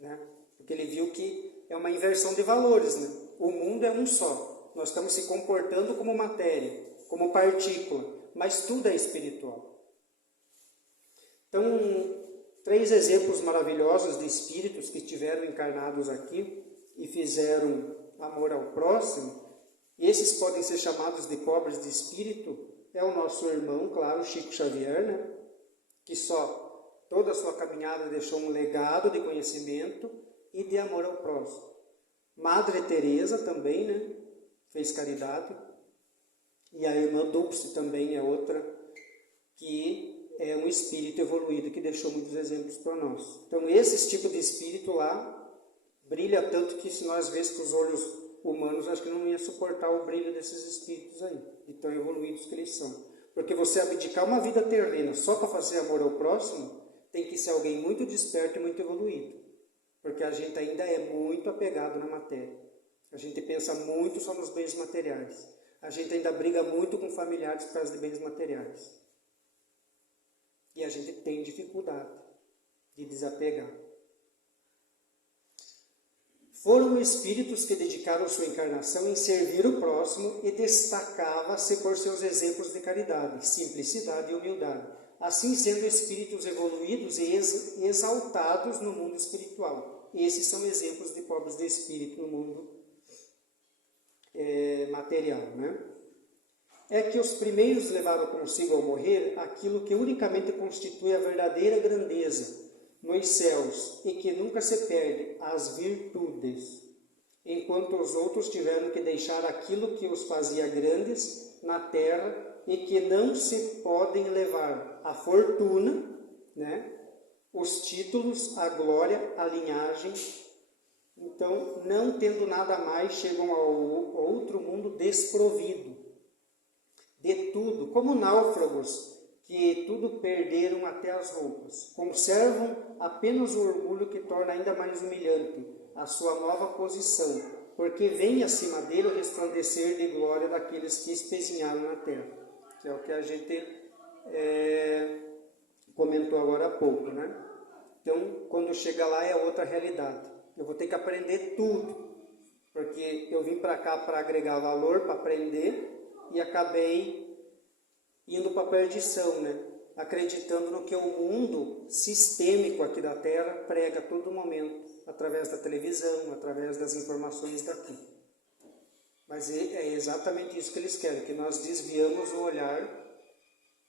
né? Porque ele viu que é uma inversão de valores, né? O mundo é um só. Nós estamos se comportando como matéria, como partícula, mas tudo é espiritual. Então, 3 exemplos maravilhosos de espíritos que estiveram encarnados aqui e fizeram amor ao próximo. Esses podem ser chamados de pobres de espírito. É o nosso irmão, claro, Chico Xavier, né? Que só toda a sua caminhada deixou um legado de conhecimento e de amor ao próximo. Madre Teresa também, né? Fez caridade. E a irmã Dulce também é outra que é um espírito evoluído que deixou muitos exemplos para nós. Então, esse tipo de espírito lá brilha tanto que se nós vêssemos com os olhos humanos, acho que não ia suportar o brilho desses espíritos aí, de tão evoluídos que eles são. Porque você abdicar uma vida terrena só para fazer amor ao próximo, tem que ser alguém muito desperto e muito evoluído. Porque a gente ainda é muito apegado na matéria. A gente pensa muito só nos bens materiais. A gente ainda briga muito com familiares por causa de bens materiais. E a gente tem dificuldade de desapegar. Foram espíritos que dedicaram sua encarnação em servir o próximo e destacava-se por seus exemplos de caridade, simplicidade e humildade. Assim sendo espíritos evoluídos e exaltados no mundo espiritual. Esses são exemplos de pobres de espírito no mundo material, né? É que os primeiros levaram consigo ao morrer aquilo que unicamente constitui a verdadeira grandeza nos céus e que nunca se perde, as virtudes, enquanto os outros tiveram que deixar aquilo que os fazia grandes na terra e que não se podem levar, a fortuna, né? Os títulos, a glória, a linhagem. Então, não tendo nada mais, chegam ao outro mundo desprovido de tudo, como náufragos que tudo perderam até as roupas. Conservam apenas o orgulho que torna ainda mais humilhante a sua nova posição, porque vem acima dele o resplandecer de glória daqueles que espezinharam na terra, que é o que a gente comentou agora há pouco, né? Então, quando chega lá é outra realidade. Eu vou ter que aprender tudo, porque eu vim para cá para agregar valor, para aprender, e acabei indo para a perdição, né? Acreditando no que o mundo sistêmico aqui da Terra prega a todo momento, através da televisão, através das informações daqui. Mas é exatamente isso que eles querem, que nós desviamos o olhar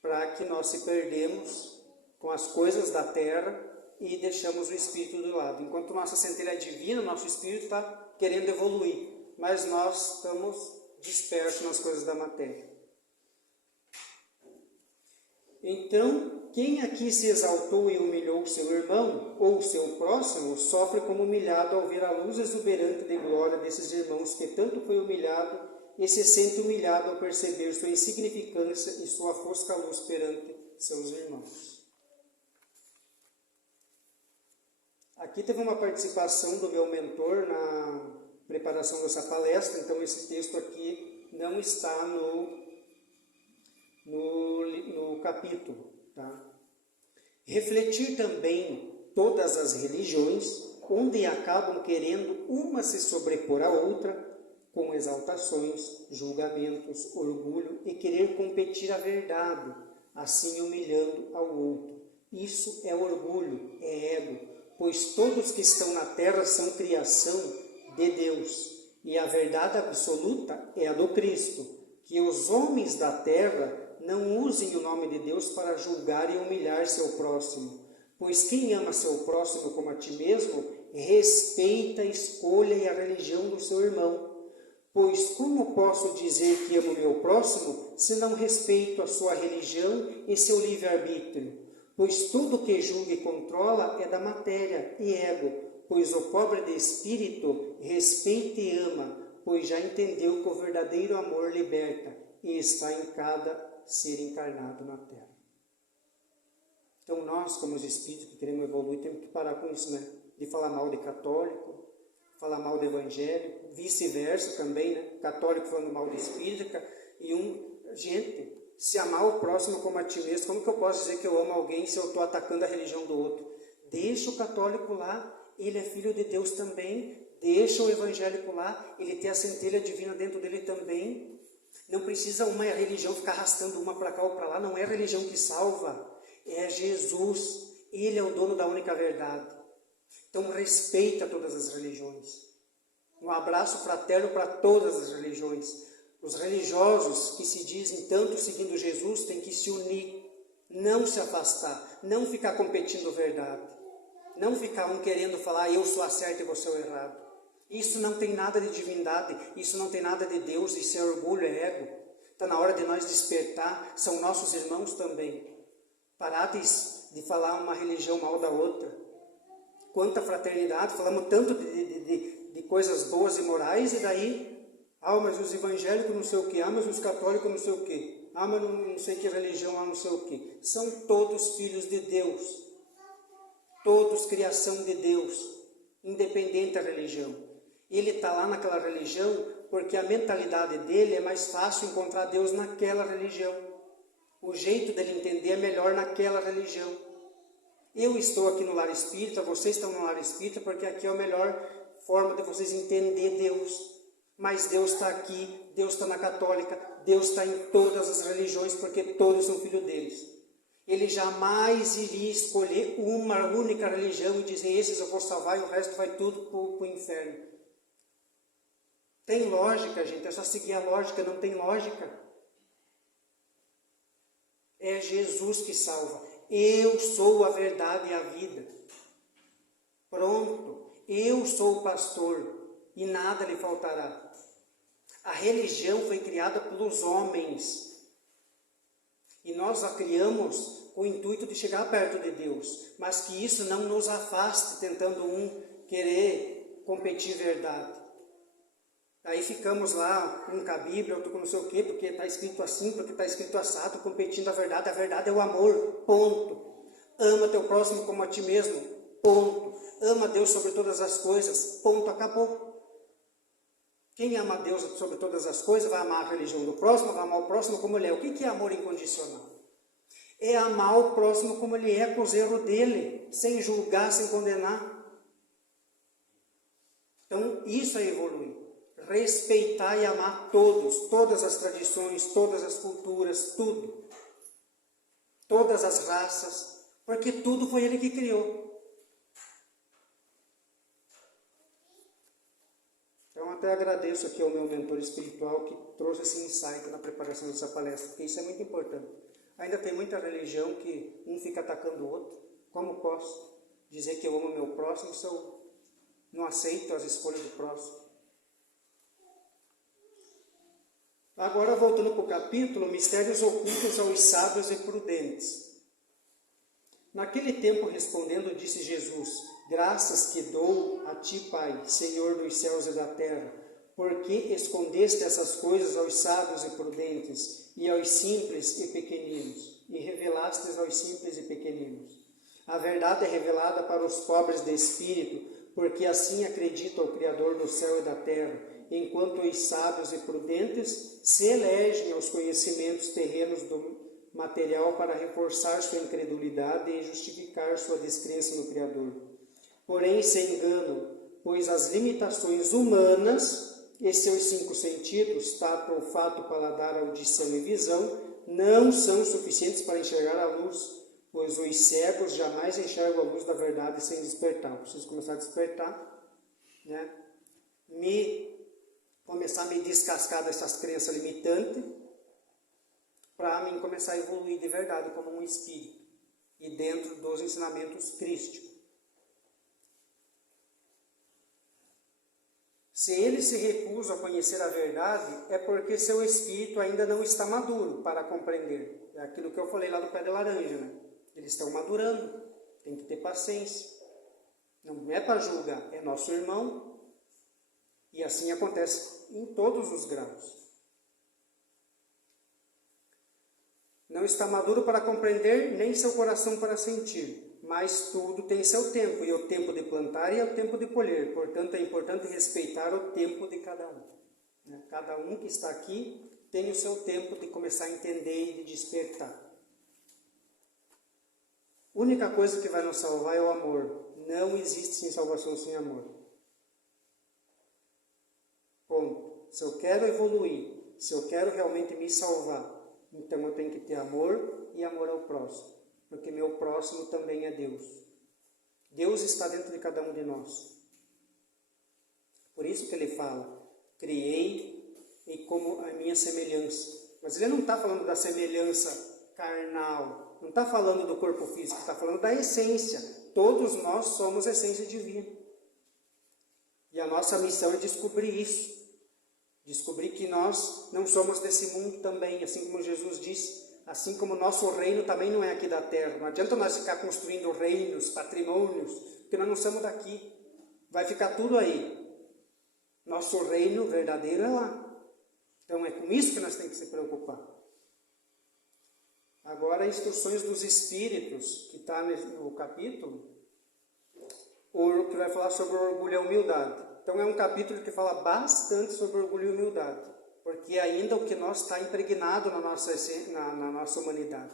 para que nós se perdemos com as coisas da Terra e deixamos o Espírito do lado. Enquanto nossa centelha é divina, nosso Espírito está querendo evoluir, mas nós estamos dispersos nas coisas da matéria. Então, quem aqui se exaltou e humilhou seu irmão ou seu próximo, sofre como humilhado ao ver a luz exuberante de glória desses irmãos que tanto foi humilhado e se sente humilhado ao perceber sua insignificância e sua fosca luz perante seus irmãos. Aqui teve uma participação do meu mentor na preparação dessa palestra, então esse texto aqui não está no capítulo. Tá? Refletir também todas as religiões, onde acabam querendo uma se sobrepor à outra, com exaltações, julgamentos, orgulho e querer competir a verdade, assim humilhando ao outro. Isso é orgulho, é ego, pois todos que estão na terra são criação de Deus, e a verdade absoluta é a do Cristo, que os homens da terra não usem o nome de Deus para julgar e humilhar seu próximo, pois quem ama seu próximo como a ti mesmo, respeita a escolha e a religião do seu irmão. Pois como posso dizer que amo meu próximo, se não respeito a sua religião e seu livre-arbítrio? Pois tudo que julga e controla é da matéria e ego, pois o pobre de espírito respeita e ama, pois já entendeu que o verdadeiro amor liberta e está em cada ser encarnado na Terra. Então nós, como os espíritos que queremos evoluir, temos que parar com isso, né? De falar mal de católico, falar mal de evangélico, vice-versa também, né? Católico falando mal de espírita, e gente, Se amar o próximo como a ti mesmo, como que eu posso dizer que eu amo alguém se eu estou atacando a religião do outro? Deixa o católico lá, ele é filho de Deus também. Deixa o evangélico lá, ele tem a centelha divina dentro dele também. Não precisa uma religião ficar arrastando uma para cá ou para lá, não é a religião que salva, é Jesus. Ele é o dono da única verdade. Então respeita todas as religiões. Um abraço fraterno para todas as religiões. Os religiosos que se dizem tanto seguindo Jesus têm que se unir, não se afastar, não ficar competindo verdade, não ficar um querendo falar eu sou a certa e você é o errado. Isso não tem nada de divindade, isso não tem nada de Deus, isso é orgulho, é ego. Está na hora de nós despertar, são nossos irmãos também. Parar de falar uma religião mal da outra. Quanta fraternidade, falamos tanto de coisas boas e morais, e daí, mas os evangélicos não sei o que, mas os católicos não sei o que, mas não sei que religião, não sei o que. São todos filhos de Deus, todos criação de Deus, independente da religião. Ele está lá naquela religião porque a mentalidade dele é mais fácil encontrar Deus naquela religião. O jeito dele entender é melhor naquela religião. Eu estou aqui no lar espírita, vocês estão no lar espírita, porque aqui é a melhor forma de vocês entender Deus. Mas Deus está aqui, Deus está na católica, Deus está em todas as religiões, porque todos são filhos deles. Ele jamais iria escolher uma única religião e dizer, esses eu vou salvar e o resto vai tudo para o inferno. Tem lógica, gente, é só seguir a lógica, não tem lógica. É Jesus que salva. Eu sou a verdade e a vida. Pronto. Eu sou o pastor e nada lhe faltará. A religião foi criada pelos homens. E nós a criamos com o intuito de chegar perto de Deus. Mas que isso não nos afaste, tentando um querer competir verdade. Aí ficamos lá, um com a Bíblia, outro com não sei o quê, porque está escrito assim, porque está escrito assado, competindo a verdade. A verdade é o amor, ponto. Ama teu próximo como a ti mesmo, ponto. Ama Deus sobre todas as coisas, ponto, acabou. Quem ama Deus sobre todas as coisas vai amar a religião do próximo, vai amar o próximo como ele é. O que é amor incondicional? É amar o próximo como ele é, com os erros dele, sem julgar, sem condenar. Então, isso é evoluir. Respeitar e amar todos, todas as tradições, todas as culturas, tudo. Todas as raças, porque tudo foi ele que criou. Então até agradeço aqui ao meu mentor espiritual que trouxe esse insight na preparação dessa palestra, porque isso é muito importante. Ainda tem muita religião que um fica atacando o outro. Como posso dizer que eu amo o meu próximo se eu não aceito as escolhas do próximo? Agora, voltando para o capítulo, mistérios ocultos aos sábios e prudentes. Naquele tempo, respondendo, disse Jesus, graças que dou a ti, Pai, Senhor dos céus e da terra, porque escondeste essas coisas aos sábios e prudentes, e aos simples e pequeninos, e revelastes aos simples e pequeninos. A verdade é revelada para os pobres de espírito, porque assim acredita o Criador do céu e da terra, enquanto os sábios e prudentes se elegem aos conhecimentos terrenos do material para reforçar sua incredulidade e justificar sua descrença no Criador. Porém, se enganam, pois as limitações humanas e seus 5 sentidos, tato, olfato, paladar, audição e visão, não são suficientes para enxergar a luz, pois os cegos jamais enxergam a luz da verdade sem despertar. Eu preciso começar a despertar, né? Começar a me descascar dessas crenças limitantes, para mim começar a evoluir de verdade como um espírito, e dentro dos ensinamentos crísticos. Se ele se recusa a conhecer a verdade, é porque seu espírito ainda não está maduro para compreender. É aquilo que eu falei lá do pé de laranja, né? Eles estão madurando, tem que ter paciência. Não é para julgar, é nosso irmão. E assim acontece em todos os graus. Não está maduro para compreender, nem seu coração para sentir. Mas tudo tem seu tempo, e o tempo de plantar e o tempo de colher. Portanto, é importante respeitar o tempo de cada um. Cada um que está aqui tem o seu tempo de começar a entender e de despertar. A única coisa que vai nos salvar é o amor. Não existe salvação sem amor. Ponto. Se eu quero evoluir, se eu quero realmente me salvar, então eu tenho que ter amor e amor ao próximo. Porque meu próximo também é Deus. Deus está dentro de cada um de nós. Por isso que ele fala, criei e como a minha semelhança. Mas ele não está falando da semelhança carnal, não está falando do corpo físico, está falando da essência. Todos nós somos essência divina. E a nossa missão é descobrir isso. Descobrir que nós não somos desse mundo também, assim como Jesus disse. Assim como o nosso reino também não é aqui da terra. Não adianta nós ficar construindo reinos, patrimônios, porque nós não somos daqui. Vai ficar tudo aí. Nosso reino verdadeiro é lá. Então é com isso que nós temos que se preocupar. Agora, instruções dos Espíritos, que está no capítulo, que vai falar sobre orgulho e humildade. Então é um capítulo que fala bastante sobre orgulho e humildade, porque ainda o que nós está impregnado na nossa humanidade.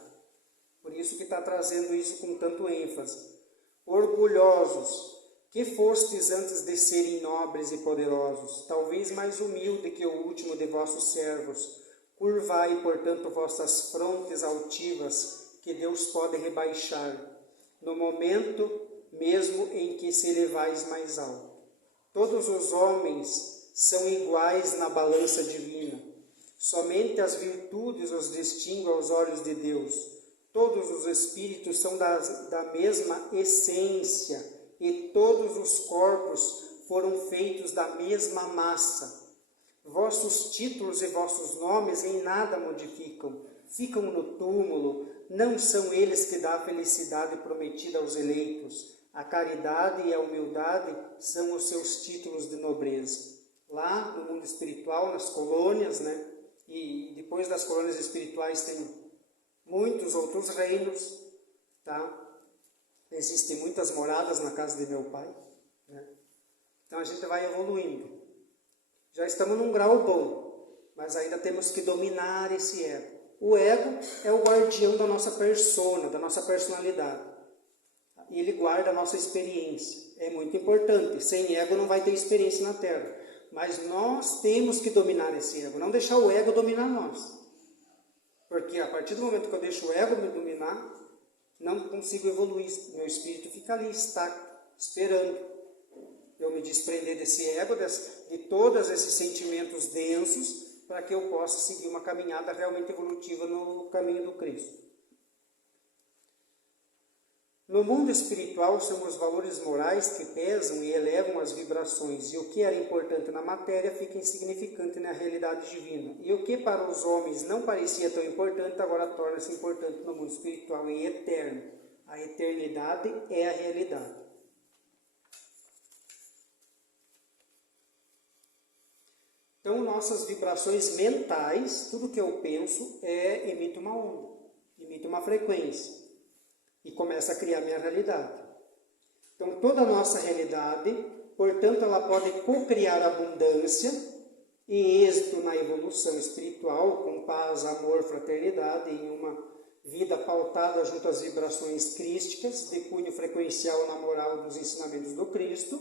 Por isso que está trazendo isso com tanto ênfase. Orgulhosos, que fostes antes de serem nobres e poderosos, talvez mais humilde que o último de vossos servos. Curvai, portanto, vossas frontes altivas, que Deus pode rebaixar, no momento mesmo em que se elevais mais alto. Todos os homens são iguais na balança divina. Somente as virtudes os distinguem aos olhos de Deus. Todos os espíritos são da mesma essência, e todos os corpos foram feitos da mesma massa. Vossos títulos e vossos nomes em nada modificam, ficam no túmulo, não são eles que dão a felicidade prometida aos eleitos. A caridade e a humildade são os seus títulos de nobreza. Lá no mundo espiritual, nas colônias, né? E depois das colônias espirituais tem muitos outros reinos, tá? Existem muitas moradas na casa de meu pai, né? Então a gente vai evoluindo. Já estamos num grau bom, mas ainda temos que dominar esse ego. O ego é o guardião da nossa persona, da nossa personalidade. E ele guarda a nossa experiência. É muito importante. Sem ego não vai ter experiência na Terra. Mas nós temos que dominar esse ego, não deixar o ego dominar nós. Porque a partir do momento que eu deixo o ego me dominar, não consigo evoluir. Meu espírito fica ali, está esperando eu me desprender desse ego, de todos esses sentimentos densos, para que eu possa seguir uma caminhada realmente evolutiva no caminho do Cristo. No mundo espiritual são os valores morais que pesam e elevam as vibrações, e o que era importante na matéria fica insignificante na realidade divina. E o que para os homens não parecia tão importante, agora torna-se importante no mundo espiritual e eterno. A eternidade é a realidade. Então, nossas vibrações mentais, tudo que eu penso, emite uma onda, emite uma frequência. E começa a criar minha realidade. Então, toda a nossa realidade, portanto, ela pode co-criar abundância e êxito na evolução espiritual, com paz, amor, fraternidade, em uma vida pautada junto às vibrações crísticas, de cunho frequencial na moral dos ensinamentos do Cristo,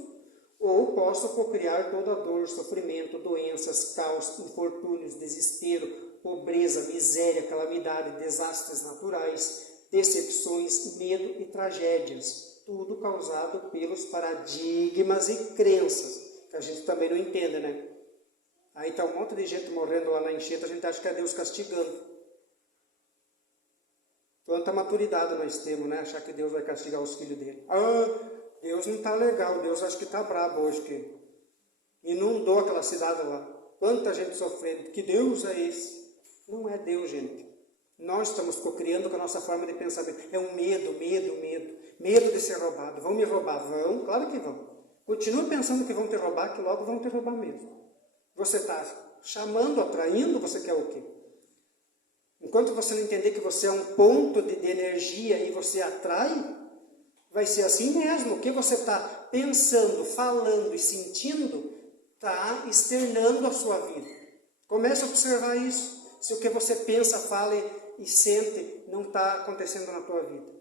ou posso co-criar toda a dor, sofrimento, doenças, caos, infortúnios, desespero, pobreza, miséria, calamidade, desastres naturais, decepções, medo e tragédias, tudo causado pelos paradigmas e crenças, que a gente também não entende, né? Aí está um monte de gente morrendo lá na enchente, a gente acha que é Deus castigando. Quanta maturidade nós temos, né? Achar que Deus vai castigar os filhos dele. Ah, Deus não está legal, Deus acho que está brabo hoje, que inundou aquela cidade lá. Quanta gente sofrendo, que Deus é esse? Não é Deus, gente. Nós estamos co-criando com a nossa forma de pensamento. É um medo. Medo de ser roubado. Vão me roubar? Vão? Claro que vão. Continua pensando que vão te roubar, que logo vão te roubar mesmo. Você está chamando, atraindo, você quer o quê? Enquanto você não entender que você é um ponto de energia e você atrai, vai ser assim mesmo. O que você está pensando, falando e sentindo, está externando a sua vida. Comece a observar isso. se o que você pensa, fala e sente não está acontecendo na tua vida.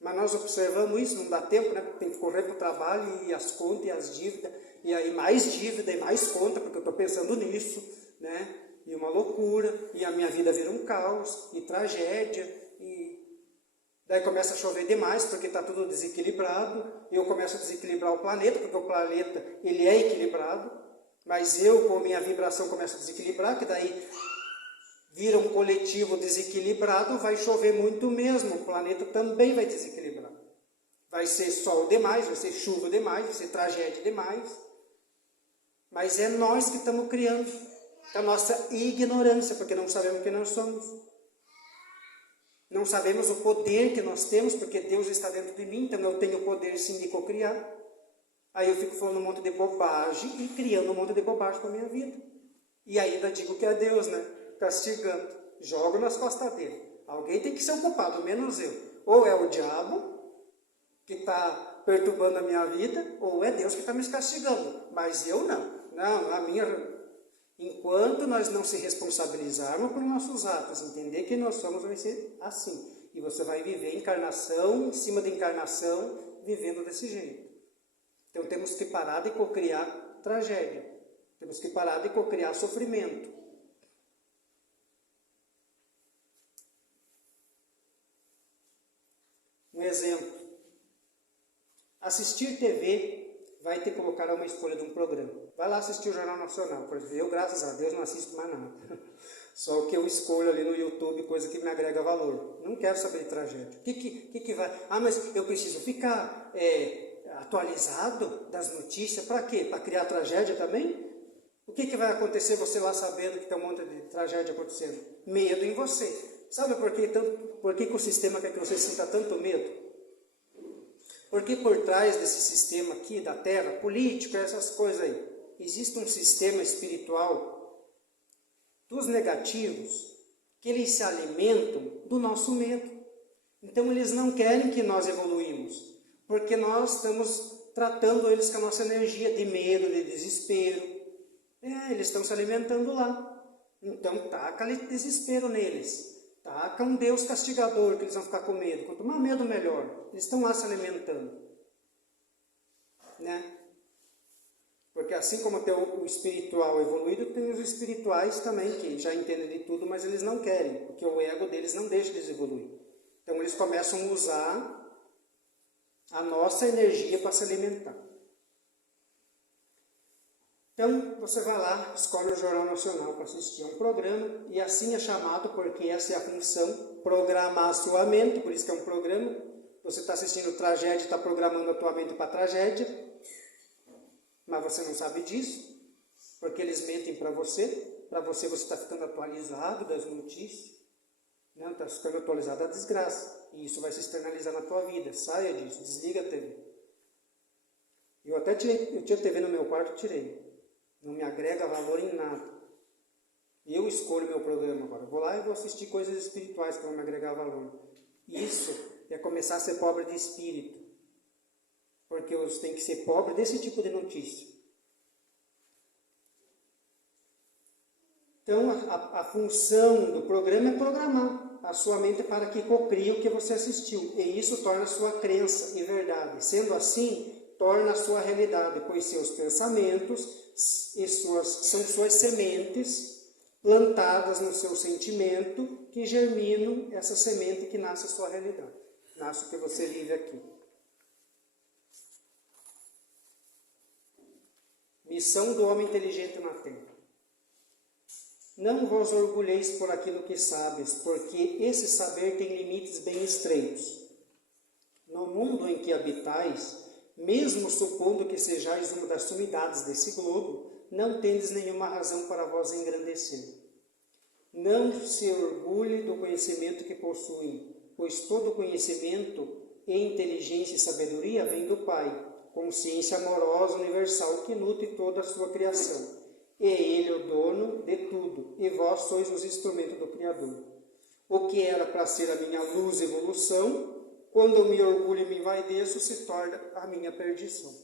Mas nós observamos isso, não dá tempo, né? Tem que correr para o trabalho e as contas e as dívidas, e aí mais dívida e mais conta, porque eu estou pensando nisso, né? E uma loucura, e a minha vida vira um caos, e tragédia, e daí começa a chover demais, porque está tudo desequilibrado, eu começo a desequilibrar o planeta, porque o planeta ele é equilibrado, mas eu, com a minha vibração, começo a desequilibrar, que daí vira um coletivo desequilibrado, vai chover muito mesmo, o planeta também vai desequilibrar. Vai ser sol demais, vai ser chuva demais, vai ser tragédia demais. Mas é nós que estamos criando, a nossa ignorância, porque não sabemos quem nós somos. Não sabemos o poder que nós temos, porque Deus está dentro de mim, então eu tenho o poder sim de cocriar. Aí eu fico falando um monte de bobagem e criando um monte de bobagem para a minha vida. E ainda digo que é Deus, né? Castigando. Jogo nas costas dele. Alguém tem que ser o culpado, menos eu. Ou é o diabo que está perturbando a minha vida, ou é Deus que está me castigando. Mas eu não. Não, a minha... Enquanto nós não se responsabilizarmos por nossos atos, entender que nós somos, vai ser assim. E você vai viver encarnação em cima de encarnação, vivendo desse jeito. Então temos que parar de cocriar tragédia. Temos que parar de cocriar sofrimento. Um exemplo. Assistir TV vai te colocar a uma escolha de um programa. Vai lá assistir o Jornal Nacional. Por exemplo, eu, graças a Deus, não assisto mais nada. Só o que eu escolho ali no YouTube, coisa que me agrega valor. Não quero saber de tragédia. O que vai... Ah, mas eu preciso ficar atualizado das notícias. Para quê? Para criar tragédia também? O que vai acontecer você lá sabendo que tem um monte de tragédia acontecendo? Medo em você. Sabe por que o sistema quer que você sinta tanto medo? Porque por trás desse sistema aqui da Terra, político, essas coisas aí, existe um sistema espiritual dos negativos que eles se alimentam do nosso medo. Então eles não querem que nós evoluímos, porque nós estamos tratando eles com a nossa energia de medo, de desespero. Eles estão se alimentando lá. Então taca desespero neles. Taca um Deus castigador, que eles vão ficar com medo. Quanto mais medo, melhor. Eles estão lá se alimentando. Né? Porque assim como tem o espiritual evoluído, tem os espirituais também, que já entendem de tudo, mas eles não querem, porque o ego deles não deixa eles evoluir. Então eles começam a usar a nossa energia para se alimentar. Então, você vai lá, escolhe o Jornal Nacional para assistir a um programa, e assim é chamado, porque essa é a função, programar a sua mente, por isso que é um programa. Você está assistindo tragédia, está programando a tua mente para tragédia, mas você não sabe disso, porque eles mentem para você você está ficando atualizado das notícias, não está ficando atualizado da desgraça, e isso vai se externalizar na tua vida. Saia disso, desliga a TV. Eu tinha TV no meu quarto, tirei. Não me agrega valor em nada. Eu escolho meu programa agora. Eu vou lá e vou assistir coisas espirituais que vão me agregar valor. Isso é começar a ser pobre de espírito. Porque você tem que ser pobre desse tipo de notícia. Então, a função do programa é programar a sua mente para que cocrie o que você assistiu. E isso torna a sua crença e verdade. Sendo assim, torna a sua realidade, pois seus pensamentos são suas sementes plantadas no seu sentimento que germinam essa semente que nasce a sua realidade. Nasce o que você vive aqui. Missão do homem inteligente na Terra. Não vos orgulheis por aquilo que sabes, porque esse saber tem limites bem estreitos. No mundo em que habitais, mesmo supondo que sejais uma das sumidades desse globo, não tendes nenhuma razão para vos engrandecer. Não se orgulhe do conhecimento que possuem, pois todo conhecimento e inteligência e sabedoria vem do Pai, consciência amorosa universal que nutre toda a sua criação. É Ele o dono de tudo, e vós sois os instrumentos do Criador. O que era para ser a minha luz e evolução, quando eu me orgulho e me envaideço, se torna a minha perdição.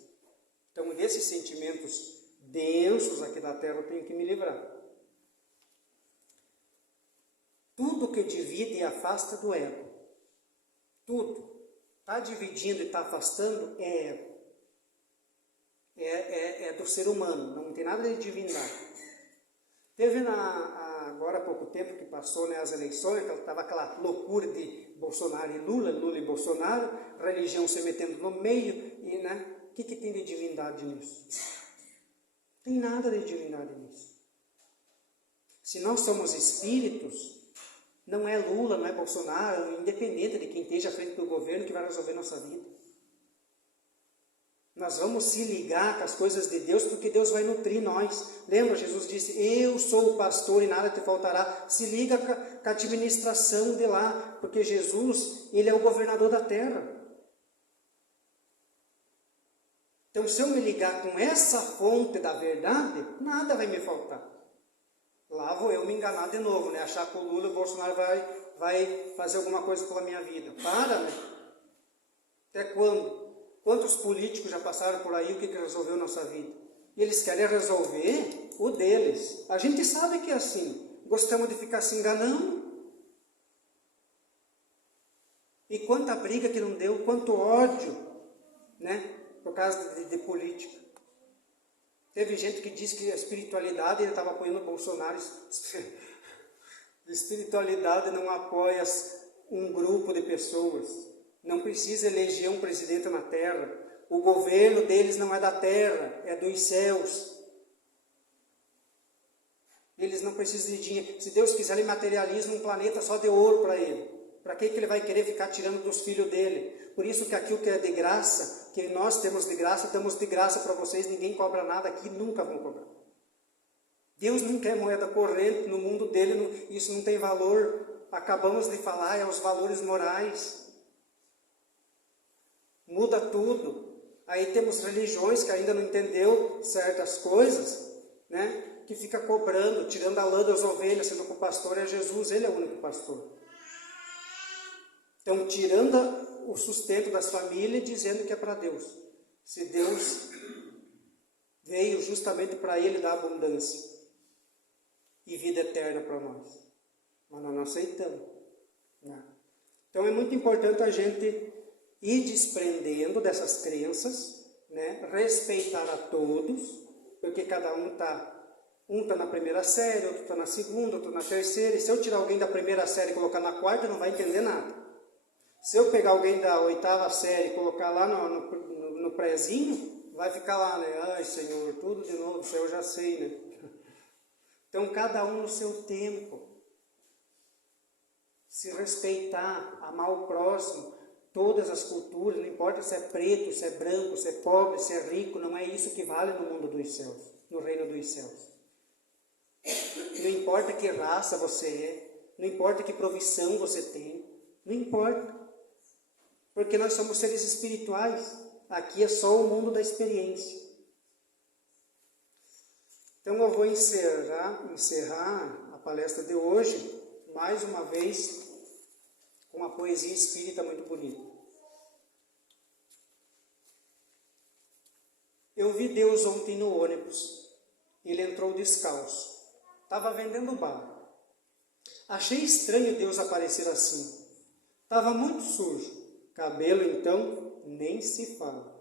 Então, desses sentimentos densos aqui da Terra, eu tenho que me livrar. Tudo que divide e afasta do ego. Tudo. Está dividindo e está afastando é ego. É do ser humano, não tem nada de divindade. Teve agora há pouco tempo que passou, né, as eleições, estava aquela loucura de Bolsonaro e Lula, Lula e Bolsonaro, religião se metendo no meio, e né, o que tem de divindade nisso? Não tem nada de divindade nisso. Se nós somos espíritos, não é Lula, não é Bolsonaro, independente de quem esteja à frente do governo que vai resolver nossa vida. Nós vamos se ligar com as coisas de Deus, porque Deus vai nutrir nós. Lembra, Jesus disse, eu sou o pastor e nada te faltará. Se liga com a administração de lá, porque Jesus, ele é o governador da terra. Então, se eu me ligar com essa fonte da verdade, nada vai me faltar. Lá vou eu me enganar de novo, né? Achar que o Lula e o Bolsonaro vai fazer alguma coisa pela minha vida. Para, né? Até quando? Quantos políticos já passaram por aí, o que resolveu nossa vida? E eles querem resolver o deles. A gente sabe que é assim. Gostamos de ficar se enganando. E quanta briga que não deu, quanto ódio, né? Por causa de política. Teve gente que disse que a espiritualidade, ele estava apoiando o Bolsonaro. A espiritualidade não apoia um grupo de pessoas. Não precisa eleger um presidente na terra. O governo deles não é da terra, é dos céus. Eles não precisam de dinheiro. Se Deus quiser, ele materializa um planeta só de ouro para ele. Para que ele vai querer ficar tirando dos filhos dele? Por isso que aquilo que é de graça, que nós temos de graça, damos de graça para vocês, ninguém cobra nada aqui, nunca vão cobrar. Deus não quer moeda corrente no mundo dele, isso não tem valor. Acabamos de falar, é os valores morais. Muda tudo. Aí temos religiões que ainda não entendeu certas coisas, né? Que fica cobrando, tirando a lã das ovelhas, sendo que o pastor é Jesus, ele é o único pastor. Então, tirando o sustento das famílias, dizendo que é para Deus. Se Deus veio justamente para ele dar abundância e vida eterna para nós. Mas nós não aceitamos. Não. Então, é muito importante a gente ir desprendendo dessas crenças, né? Respeitar a todos, porque cada um está na primeira série, outro está na segunda, outro na terceira, e se eu tirar alguém da primeira série e colocar na quarta, não vai entender nada. Se eu pegar alguém da oitava série e colocar lá no prézinho, vai ficar lá, né? Ai, Senhor, tudo de novo, isso eu já sei, né? Então, cada um no seu tempo. Se respeitar, amar o próximo, todas as culturas, não importa se é preto, se é branco, se é pobre, se é rico, não é isso que vale no mundo dos céus, no reino dos céus. Não importa que raça você é, não importa que profissão você tem, não importa. Porque nós somos seres espirituais, aqui é só o mundo da experiência. Então eu vou encerrar a palestra de hoje, mais uma vez, com uma poesia espírita muito bonita. Eu vi Deus ontem no ônibus. Ele entrou descalço. Estava vendendo bala. Achei estranho Deus aparecer assim. Estava muito sujo. Cabelo, então, nem se fala.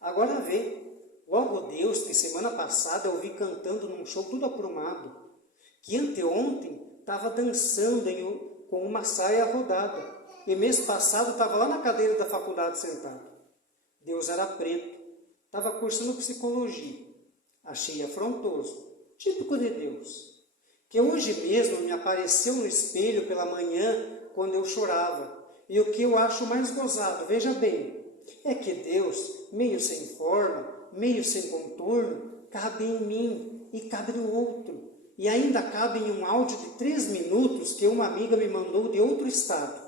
Agora vê. Logo Deus, que semana passada eu vi cantando num show tudo aprumado. Que anteontem estava dançando com uma saia rodada. E mês passado estava lá na cadeira da faculdade sentado. Deus era preto. Estava cursando psicologia. Achei afrontoso. Típico de Deus. Que hoje mesmo me apareceu no espelho pela manhã quando eu chorava. E o que eu acho mais gozado, veja bem, é que Deus, meio sem forma, meio sem contorno, cabe em mim e cabe no outro. E ainda cabe em um áudio de 3 minutos que uma amiga me mandou de outro estado.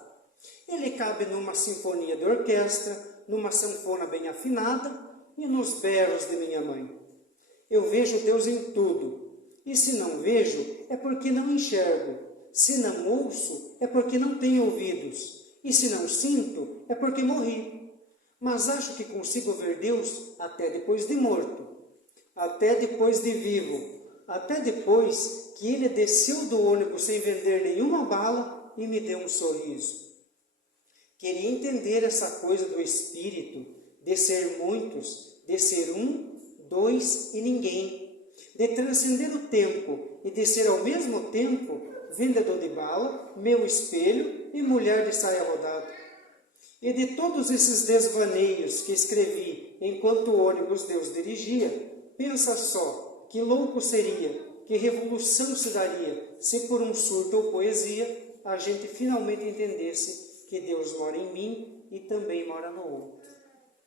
Ele cabe numa sinfonia de orquestra, numa sanfona bem afinada e nos berros de minha mãe. Eu vejo Deus em tudo. E se não vejo, é porque não enxergo. Se não ouço, é porque não tenho ouvidos. E se não sinto, é porque morri. Mas acho que consigo ver Deus até depois de morto, até depois de vivo, até depois que ele desceu do ônibus sem vender nenhuma bala e me deu um sorriso. Queria entender essa coisa do espírito, de ser muitos, de ser um, dois e ninguém, de transcender o tempo e de ser ao mesmo tempo vendedor de bala, meu espelho e mulher de saia rodada. E de todos esses desvaneios que escrevi enquanto o ônibus Deus dirigia, pensa só, que louco seria, que revolução se daria, se por um surto ou poesia a gente finalmente entendesse que Deus mora em mim e também mora no outro.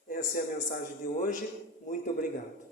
Essa é a mensagem de hoje. Muito obrigado.